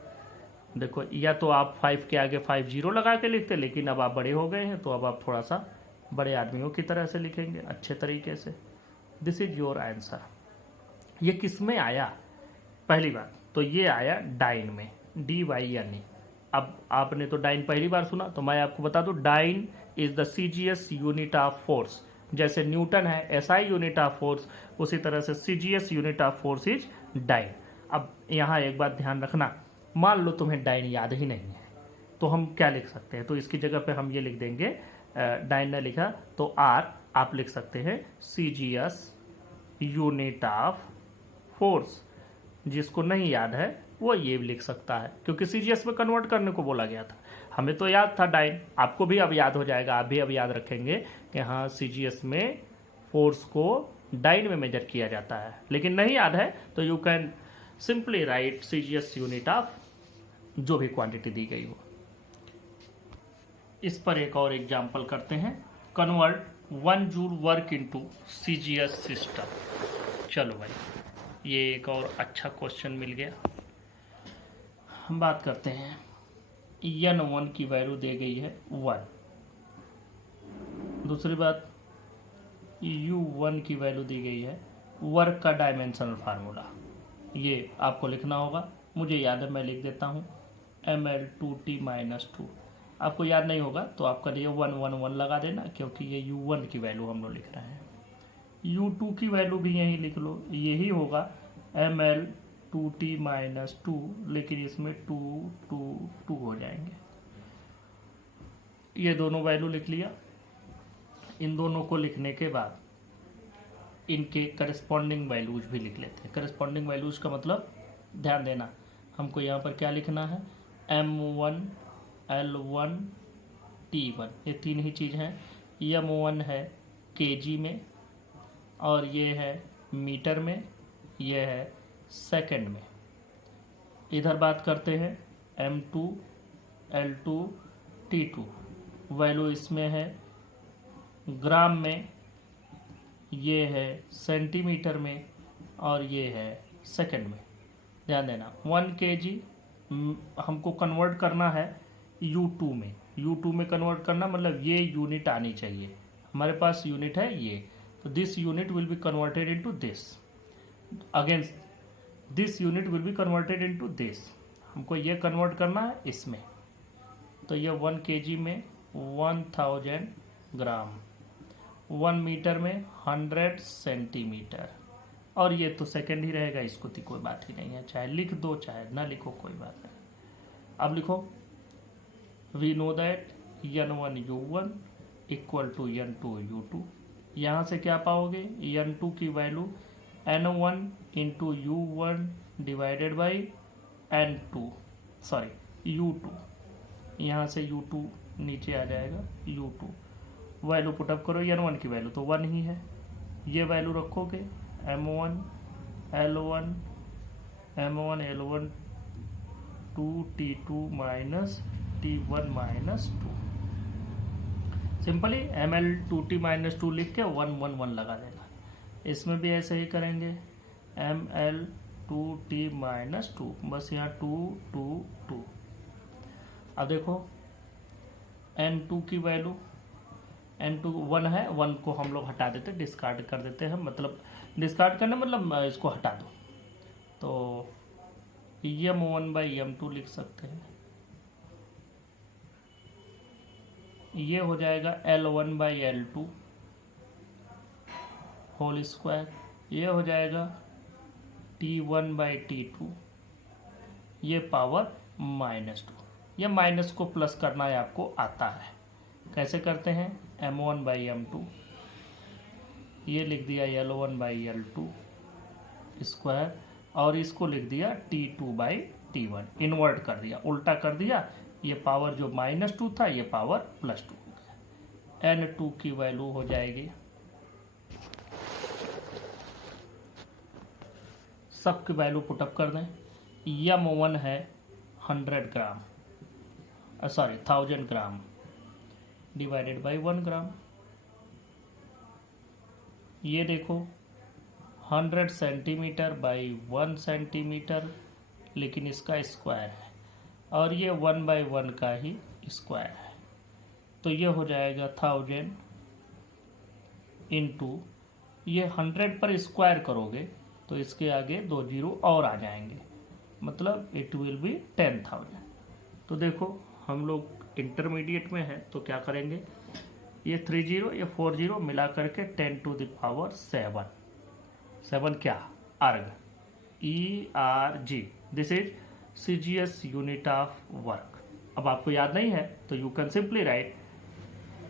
देखो या तो आप 5 के आगे 5 0 लगा के लिखते, लेकिन अब आप बड़े हो गए हैं तो अब आप थोड़ा सा बड़े आदमियों की तरह से लिखेंगे अच्छे तरीके से। This is your answer. ये किस में आया, पहली बार तो ये आया डाइन में, DYNE। अब आपने तो डाइन पहली बार सुना, तो मैं आपको बता दूं dyne is the CGS unit of force. जैसे न्यूटन है SI यूनिट ऑफ फोर्स, उसी तरह से CGS unit of force is dyne. अब यहाँ एक बात ध्यान रखना, मान लो तुम्हें डाइन याद ही नहीं है तो हम क्या लिख सकते हैं, तो इसकी जगह पे हम ये लिख देंगे, डाइन ने लिखा तो आर आप लिख सकते हैं CGS यूनिट ऑफ फोर्स। जिसको नहीं याद है वो ये भी लिख सकता है, क्योंकि CGS में कन्वर्ट करने को बोला गया था। हमें तो याद था डाइन, आपको भी अब याद हो जाएगा, आप भी अब याद रखेंगे कि हाँ CGS में फोर्स को डाइन में मेजर किया जाता है। लेकिन नहीं याद है तो you can simply write CGS unit of जो भी क्वांटिटी दी गई हो। इस पर एक और एग्जाम्पल करते हैं, convert 1 joule work into CGS system. चलो भाई, ये एक और अच्छा क्वेश्चन मिल गया। हम बात करते हैं, N1 की वैल्यू दे गई है 1। दूसरी बात, U1 की वैल्यू दी गई है, वर्क का डायमेंशनल फार्मूला ये आपको लिखना होगा। मुझे याद है, मैं लिख देता हूँ ML2T-2। आपको याद नहीं होगा तो आपका ये 1 1 1 लगा देना, क्योंकि ये U1 की वैल्यू हम लोग लिख रहे हैं। U2 की वैल्यू भी यहीं लिख लो, यही होगा ML2T-2, लेकिन इसमें 2 2 2 हो जाएंगे। ये दोनों वैल्यू लिख लिया। इन दोनों को लिखने के बाद इनके करस्पॉन्डिंग वैल्यूज भी लिख लेते हैं। करस्पॉन्डिंग वैल्यूज का मतलब ध्यान देना, हमको यहाँ पर क्या लिखना है, M1 L1 T1, ये तीन ही चीज़ हैं। M1 है kg में, और ये है मीटर में, ये है सेकंड में। इधर बात करते हैं M2 L2 T2, वैल्यू इसमें है ग्राम में, ये है सेंटीमीटर में, और ये है सेकंड में। ध्यान देना 1 kg हमको कन्वर्ट करना है U2 में। U2 में कन्वर्ट करना मतलब ये यूनिट आनी चाहिए, हमारे पास यूनिट है ये, तो this unit will be converted into this, again this unit will be converted into this. हमको ये कन्वर्ट करना है इसमें, तो ये 1 kg में 1000 ग्राम, 1 मीटर में 100 सेंटीमीटर, और ये तो सेकंड ही रहेगा, इसको तो कोई बात ही नहीं है, चाहे लिख दो चाहे ना लिखो कोई बात नहीं। अब लिखो, we know that N1 U1 equal to N2 U2। यहाँ से क्या पाओगे, N2 की value N1 into U1 divided by U2। यहाँ से U2 नीचे आ जाएगा, U2 वैल्यू पुटअप करो, N1 की वैल्यू तो 1 ही है, ये वैल्यू रखोगे M1 L1 2T2 minus T1 minus 2। Simply ML2T-2 लिख के 1 1 1 लगा देना। इसमें भी ऐसे ही करेंगे, ML2T-2, बस यहाँ 2 2 2। अब देखो N2 की वैल्यू, N2 1 है, 1 को हम लोग हटा देते, डिस्कार्ड कर देते हैं, मतलब डिस्कार्ड करना मतलब इसको हटा दो, तो M1/M2 लिख सकते हैं। ये हो जाएगा L1/L2 होल स्क्वायर, ये हो जाएगा T1/T2, ये पावर -2। ये माइनस को प्लस करना है आपको आता है, कैसे करते हैं, M1/M2, ये लिख दिया L1/L2 स्क्वायर, और इसको लिख दिया T2/T1, इन्वर्ट कर दिया, उल्टा कर दिया, ये पावर जो -2 था ये पावर +2 हो गया। N2 की वैल्यू हो जाएगी, सबकी वैल्यू पुटअप कर दें, M1 है 1000 ग्राम डिवाइडेड बाई 1 ग्राम, ये देखो 100 सेंटीमीटर बाई 1 सेंटीमीटर, लेकिन इसका स्क्वायर है, और ये 1/1 का ही स्क्वायर है, तो ये हो जाएगा 1000 इंटू, ये 100 पर स्क्वायर करोगे तो इसके आगे 2 जीरो और आ जाएंगे, मतलब इट विल बी 10,000। तो देखो हम लोग इंटरमीडिएट में है तो क्या करेंगे, ये 3 जीरो ये 4 जीरो मिला करके 10⁻⁷ 7 क्या अर्ग, ERG, this is CGS unit of work. अब आपको याद नहीं है तो you can simply write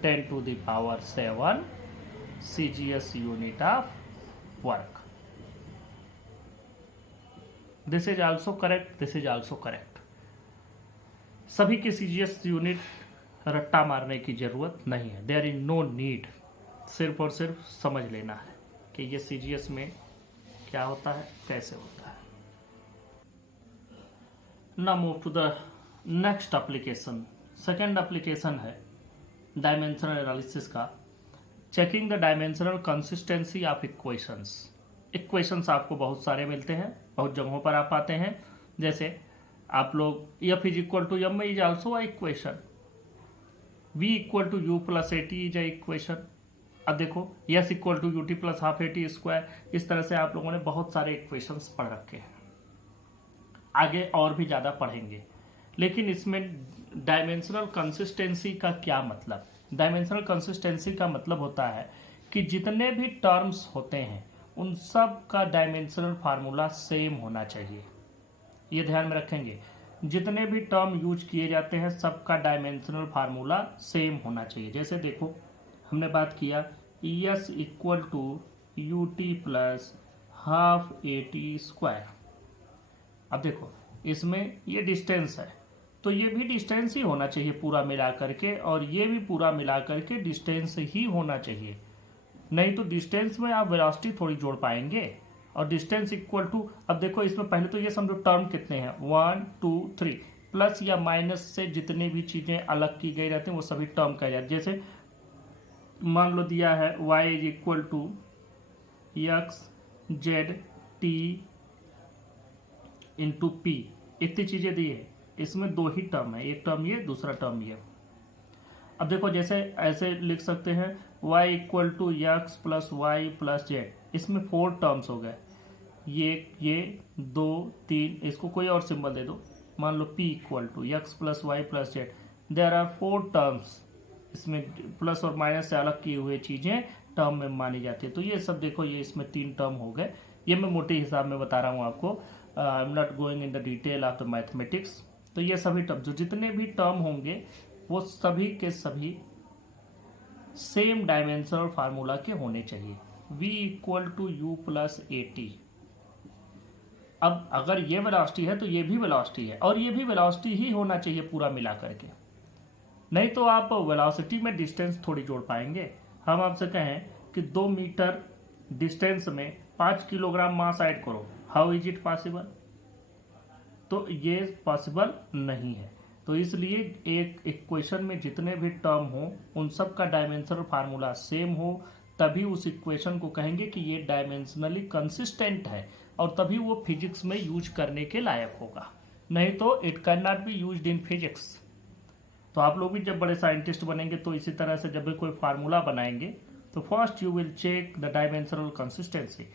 10⁻⁷ CGS unit of work. This is also correct, this is also correct. सभी के CGS यूनिट रट्टा मारने की जरूरत नहीं है, देयर इज नो नीड, सिर्फ और सिर्फ समझ लेना है कि ये CGS में क्या होता है, कैसे होता है। Now move to the next application. Second application है डायमेंशनल एनालिसिस का, checking the dimensional consistency of equations. Equations आपको बहुत सारे मिलते हैं, बहुत जगहों पर आप पाते हैं, जैसे आप लोग F is equal to M is also a equation, V equal to U plus AT is a equation. अब देखो S equal to UT plus half AT square, इस तरह से आप लोगों ने बहुत सारे इक्वेशंस पढ़ रखे हैं, आगे और भी ज़्यादा पढ़ेंगे। लेकिन इसमें डायमेंशनल कंसिस्टेंसी का क्या मतलब? डायमेंशनल कंसिस्टेंसी का मतलब होता है कि जितने भी टर्म्स होते हैं उन सब का डायमेंशनल फार्मूला सेम होना चाहिए। ये ध्यान में रखेंगे, जितने भी टर्म यूज किए जाते हैं सबका डायमेंशनल फार्मूला सेम होना चाहिए। जैसे देखो हमने बात किया ES equal to UT plus half AT square. अब देखो इसमें ये डिस्टेंस है तो ये भी डिस्टेंस ही होना चाहिए पूरा मिला करके, और ये भी पूरा मिला करके डिस्टेंस ही होना चाहिए, नहीं तो डिस्टेंस में आप वेलोसिटी थोड़ी जोड़ पाएंगे। और डिस्टेंस इक्वल टू, अब देखो इसमें पहले तो ये समझो टर्म कितने हैं, 1 2 3, प्लस या माइनस से जितनी भी चीजें अलग की गई रहती हैं वो सभी टर्म कह जाते हैं। जैसे मान लो दिया है y is equal to XZ T into P, इतनी चीजें दी है, इसमें दो ही टर्म है, एक टर्म ये, दूसरा टर्म ये। अब देखो जैसे ऐसे लिख सकते हैं y equal to X plus Y plus Z, इसमें 4 टर्म्स हो गए, ये 2 3, इसको कोई और सिंबल दे दो, मान लो p equal to X plus Y plus Z, there are 4 terms, इसमें प्लस और माइनस से अलग किए हुए चीजें टर्म में मानी जाती है। तो ये सब देखो ये इसमें 3 टर्म हो गए, ये मैं मोटे हिसाब में बता रहा हूँ आपको, I am not going in the detail of the mathematics. तो ये सभी टर्म, जो जितने भी टर्म होंगे वो सभी के सभी सेम डायमेंशनल फार्मूला के होने चाहिए, v equal to U plus AT। अब अगर ये वेलोसिटी है तो ये भी वेलोसिटी है, और ये भी वेलोसिटी ही होना चाहिए पूरा मिला करके, नहीं तो आप वेलोसिटी में डिस्टेंस थोड़ी जोड़ पाएंगे। हम आपसे कहें कि 2 मीटर डिस्टेंस में 5 किलोग्राम मास ऐड करो, हाउ इज इट पॉसिबल? तो ये पॉसिबल नहीं है। तो इसलिए एक इक्वेशन में जितने भी टर्म हो उन सब का डायमेंशनल फार्मूला सेम हो, तभी उस इक्वेशन को कहेंगे कि ये डायमेंशनली कंसिस्टेंट है, और तभी वो फिजिक्स में यूज करने के लायक होगा, नहीं तो it can not be used in physics. तो आप लोग भी जब बड़े साइंटिस्ट बनेंगे तो इसी तरह से जब भी कोई फार्मूला बनाएंगे तो first you will check the dimensional consistency.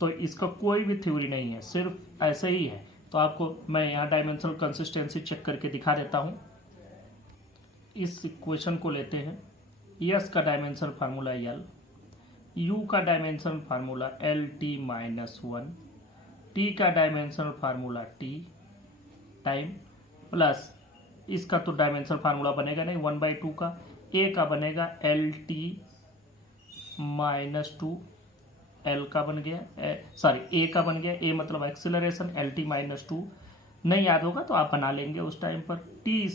तो इसका कोई भी थ्योरी नहीं है, सिर्फ ऐसे ही है। तो आपको मैं यहाँ डायमेंशनल कंसिस्टेंसी चेक करके दिखा देता हूँ। इस इक्वेशन को लेते हैं, S का डायमेंशनल फार्मूला L, U का डायमेंशनल फार्मूला LT-1, T का dimensional formula T time, plus इसका तो डायमेंशनल फार्मूला बनेगा नहीं 1/2 का, A का बनेगा LT-2, L का बन गया, सॉरी A का बन गया, A मतलब एक्सेलरेशन, LT-2 नहीं याद होगा तो आप बना लेंगे उस टाइम पर, T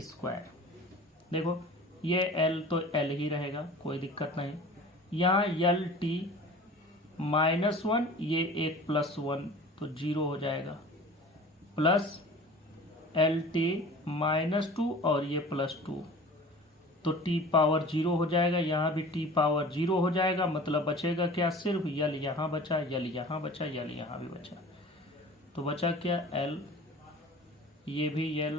स्क्वायर, देखो ये L तो L ही रहेगा, कोई दिक्कत नहीं। यहाँ LT-1, ये 1 + 1 तो 0 हो जाएगा, प्लस LT-2 और ये +2 तो T⁻0 हो जाएगा, यहाँ भी T⁻0 हो जाएगा। मतलब बचेगा क्या, सिर्फ L यहाँ बचा, L यहाँ बचा, L यहाँ भी बचा, तो बचा क्या L, ये भी L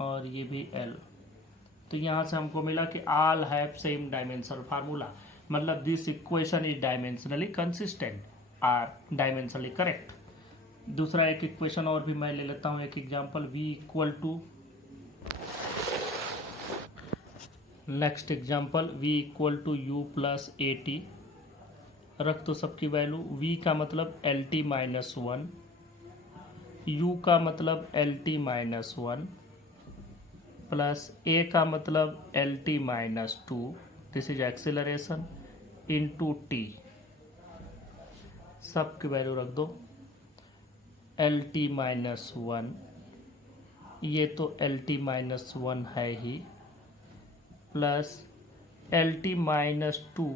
और ये भी L। तो यहाँ से हमको मिला कि all have same dimensional formula, मतलब this equation is dimensionally consistent or dimensionally correct। दूसरा एक इक्वेशन और भी मैं ले लेता हूँ, एक example, V equal to, next example, V equal to U plus AT रख दो सबकी वैल्यू। v का मतलब L T minus one, u का मतलब L T minus one, plus a का मतलब L T minus two, this is acceleration, into T, सबकी वैल्यू रख दो। एल टी माइनस वन, ये तो एल टी माइनस वन है ही, plus L T minus two,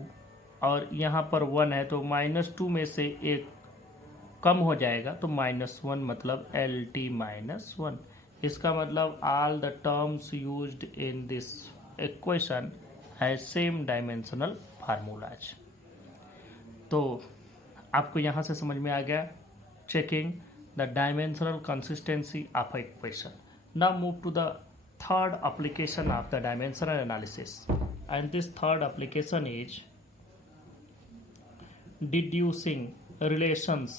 और यहाँ पर वन है तो माइनस टू में से एक कम हो जाएगा तो माइनस वन, मतलब एल टी माइनस वन। इसका मतलब all the terms used in this equation has same dimensional formulas. तो आपको यहाँ से समझ में आ गया checking the dimensional consistency of equation. Now move to the third application of the dimensional analysis, and this third application is deducing relations.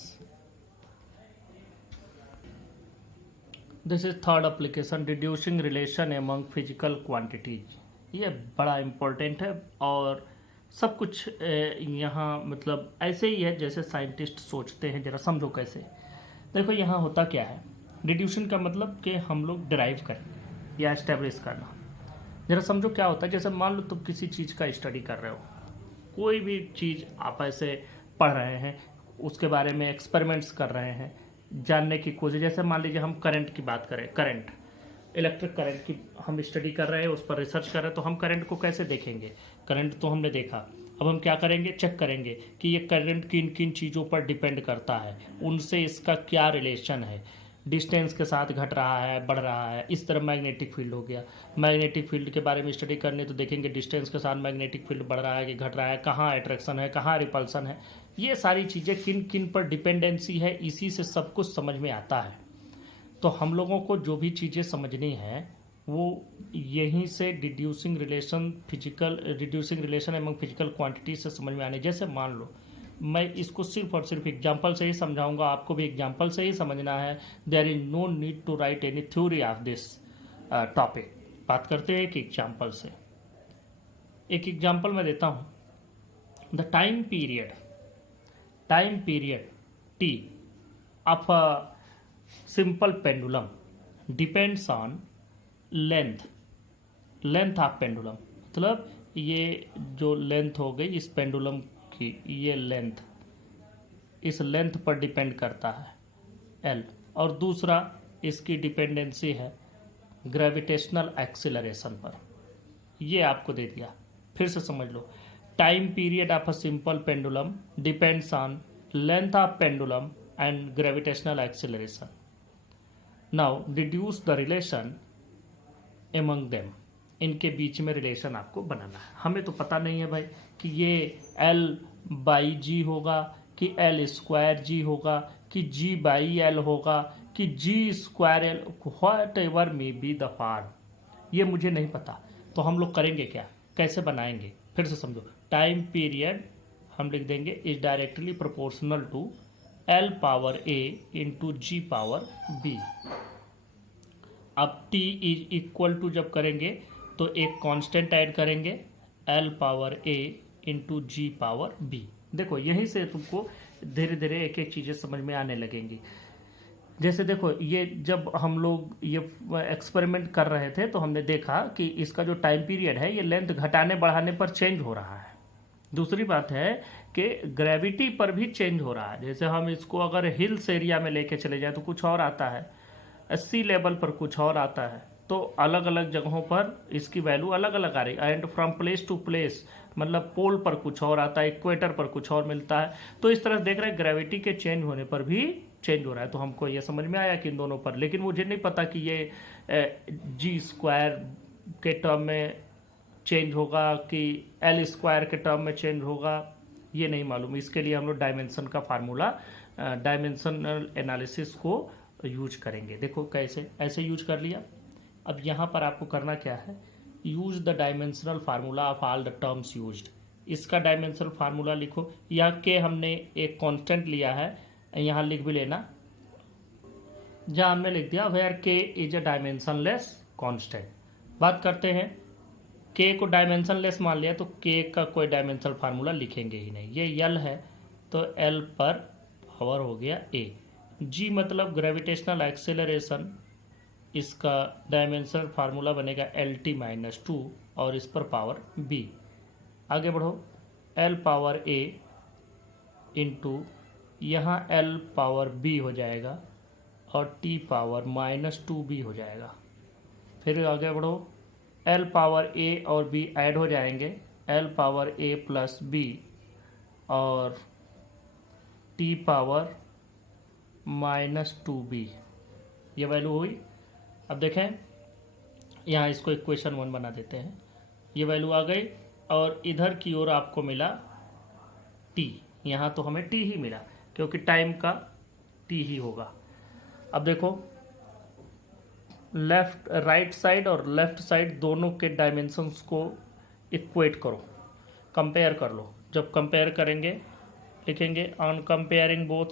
This is third application, deducing relation among physical quantities. ये बड़ा important है और सब कुछ यहाँ मतलब ऐसे ही है जैसे साइंटिस्ट सोचते हैं। जरा समझो कैसे। देखो यहाँ होता क्या है, डिड्यूशन का मतलब कि हम लोग डिराइव करें या एस्टेब्लिश करना। जरा समझो क्या होता है। जैसे मान लो तुम किसी चीज़ का स्टडी कर रहे हो, कोई भी चीज़ आप ऐसे पढ़ रहे हैं, उसके बारे में एक्सपेरिमेंट्स कर रहे हैं, जानने की कोशिश। जैसे मान लीजिए हम करंट की बात करें, करंट, इलेक्ट्रिक करंट की हम स्टडी कर रहे हैं, उस पर रिसर्च कर रहे हैं, तो हम करंट को कैसे देखेंगे। करंट तो हमने देखा, अब हम क्या करेंगे, चेक करेंगे कि ये करंट किन किन चीज़ों पर डिपेंड करता है, उनसे इसका क्या रिलेशन है, डिस्टेंस के साथ घट रहा है, बढ़ रहा है। इस तरह मैग्नेटिक फील्ड हो गया। मैग्नेटिक फील्ड के बारे में स्टडी करने तो देखेंगे डिस्टेंस के साथ मैग्नेटिक फील्ड बढ़ रहा है कि घट रहा है, कहाँ अट्रैक्शन है, कहाँ रिपल्सन है, ये सारी चीज़ें किन किन पर डिपेंडेंसी है, इसी से सब कुछ समझ में आता है। तो हम लोगों को जो भी चीज़ें समझनी है वो यहीं से डिड्यूसिंग रिलेशन एमंग फिजिकल क्वांटिटी से समझ में आने। जैसे मान लो मैं इसको सिर्फ और सिर्फ एग्जाम्पल से ही समझाऊंगा, आपको भी एग्जाम्पल से ही समझना है। There is no need to write any theory of this topic. बात करते हैं एक एग्जाम्पल से। एक एग्जाम्पल मैं देता हूँ। The time period T of a simple pendulum depends on length of pendulum. मतलब ये जो लेंथ हो गई इस पेंडुलम की, ये लेंथ इस लेंथ पर डिपेंड करता है एल, और दूसरा इसकी डिपेंडेंसी है ग्रेविटेशनल एक्सीलरेशन पर। ये आपको दे दिया, फिर से समझ लो। Time period of a simple pendulum depends on length of pendulum and gravitational acceleration. Now deduce the relation among them. इनके बीच में रिलेशन आपको बनाना है। हमें तो पता नहीं है भाई कि ये L बाई जी होगा कि L स्क्वायर जी होगा कि G बाई L होगा कि G square L, what ever may be the form, ये मुझे नहीं पता। तो हम लोग करेंगे क्या, कैसे बनाएंगे, फिर से समझो। टाइम पीरियड हम लिख देंगे is directly proportional to L power A into G power B। अब T इज इक्वल टू जब करेंगे तो एक कांस्टेंट ऐड करेंगे L power A into G power B। देखो यहीं से तुमको धीरे धीरे एक एक चीज़ें समझ में आने लगेंगी। जैसे देखो ये जब हम लोग ये एक्सपेरिमेंट कर रहे थे तो हमने देखा कि इसका जो टाइम पीरियड है ये लेंथ घटाने बढ़ाने पर चेंज हो रहा है। दूसरी बात है कि ग्रेविटी पर भी चेंज हो रहा है। जैसे हम इसको अगर हिल्स एरिया में लेके चले जाए तो कुछ और आता है, सी लेवल पर कुछ और आता है, तो अलग अलग जगहों पर इसकी वैल्यू अलग अलग आ रही है। And from place to place, मतलब पोल पर कुछ और आता है, इक्वेटर पर कुछ और मिलता है। तो इस तरह देख रहे हैं ग्रेविटी के चेंज होने पर भी चेंज हो रहा है। तो हमको ये समझ में आया कि इन दोनों पर, लेकिन मुझे नहीं पता कि ये जी स्क्वायर के टर्म में चेंज होगा कि एल स्क्वायर के टर्म में चेंज होगा, ये नहीं मालूम। इसके लिए हम लोग डायमेंशन का फार्मूला, डायमेंशनल एनालिसिस को यूज करेंगे। देखो कैसे, ऐसे यूज कर लिया। अब यहाँ पर आपको करना क्या है, use the dimensional formula of all the terms used. इसका डायमेंशनल फार्मूला लिखो। यहाँ के हमने एक कांस्टेंट लिया है, यहाँ लिख भी लेना। जहाँ हमने लिख दिया वेयर के इज अ डायमेंशनलेस कांस्टेंट। बात करते हैं, के को डायमेंशनलेस मान लिया तो के का कोई डायमेंशनल फार्मूला लिखेंगे ही नहीं। ये यल है, तो L पर पावर हो गया A। G मतलब ग्रेविटेशनल एक्सेलरेशन, इसका डायमेंशनल फार्मूला बनेगा LT-2 और इस पर पावर B। आगे बढ़ो, L पावर A इंटू यहाँ L पावर B हो जाएगा और T पावर -2B हो जाएगा। फिर आगे बढ़ो, L पावर A और B ऐड हो जाएंगे, L power A plus B और T पावर -2B, ये वैल्यू हुई। अब देखें यहाँ इसको इक्वेशन 1 बना देते हैं, ये वैल्यू आ गई और इधर की ओर आपको मिला T। यहाँ तो हमें T ही मिला क्योंकि टाइम का T ही होगा। अब देखो लेफ्ट राइट साइड और लेफ्ट साइड दोनों के डायमेंशंस को इक्वेट करो, कंपेयर कर लो। जब कंपेयर करेंगे लिखेंगे on comparing both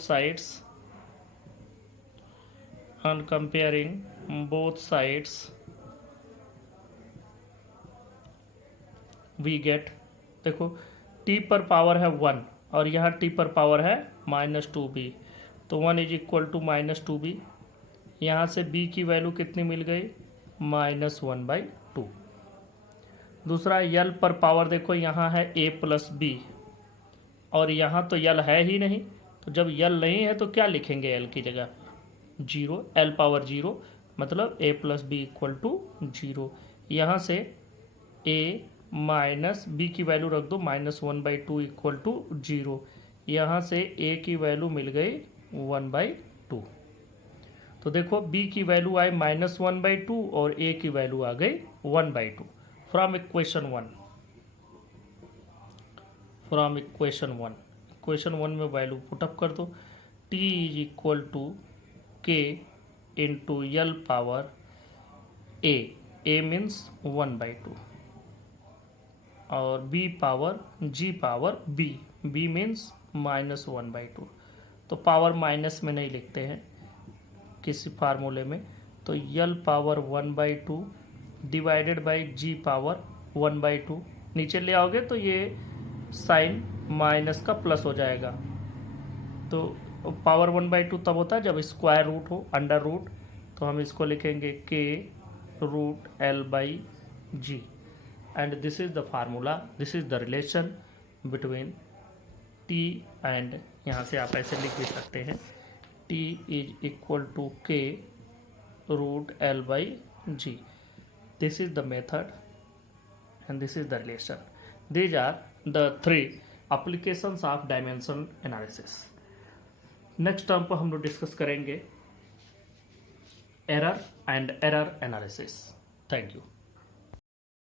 sides we get, देखो T पर पावर है 1 और यहाँ T पर पावर है -2B, तो 1 इज इक्वल टू -2B। यहाँ से B की वैल्यू कितनी मिल गई, -1/2। दूसरा L पर पावर देखो, यहाँ है A प्लस B और यहाँ तो L है ही नहीं, तो जब L नहीं है तो क्या लिखेंगे L की जगह, 0। L पावर 0 मतलब A plus B equal to 0। यहाँ से A माइनस B की वैल्यू रख दो, -1/2 इक्वल टू 0। यहाँ से A की वैल्यू मिल गई 1/2। तो देखो B की वैल्यू आई -1/2 और A की वैल्यू आ गई 1/2 फ्रॉम इक्वेशन 1। इक्वेशन 1 में वैल्यू पुटअप कर दो, T is equal to K into L power A means 1/2 और B power G power B means -1/2। तो पावर माइनस में नहीं लिखते हैं किसी फार्मूले में, तो L power 1/2 divided by G power 1/2, नीचे ले आओगे तो ये साइन माइनस का प्लस हो जाएगा। तो पावर 1/2 तब होता है जब स्क्वायर रूट हो, अंडर रूट, तो हम इसको लिखेंगे K√L/G and this is the formula, this is the relation between T and, यहाँ से आप ऐसे लिख भी सकते हैं T is equal to K√L/G। This is the method and this is the relation. These are the 3 applications of dimensional analysis. Next term पर हम लोग डिस्कस करेंगे error and error analysis. Thank you.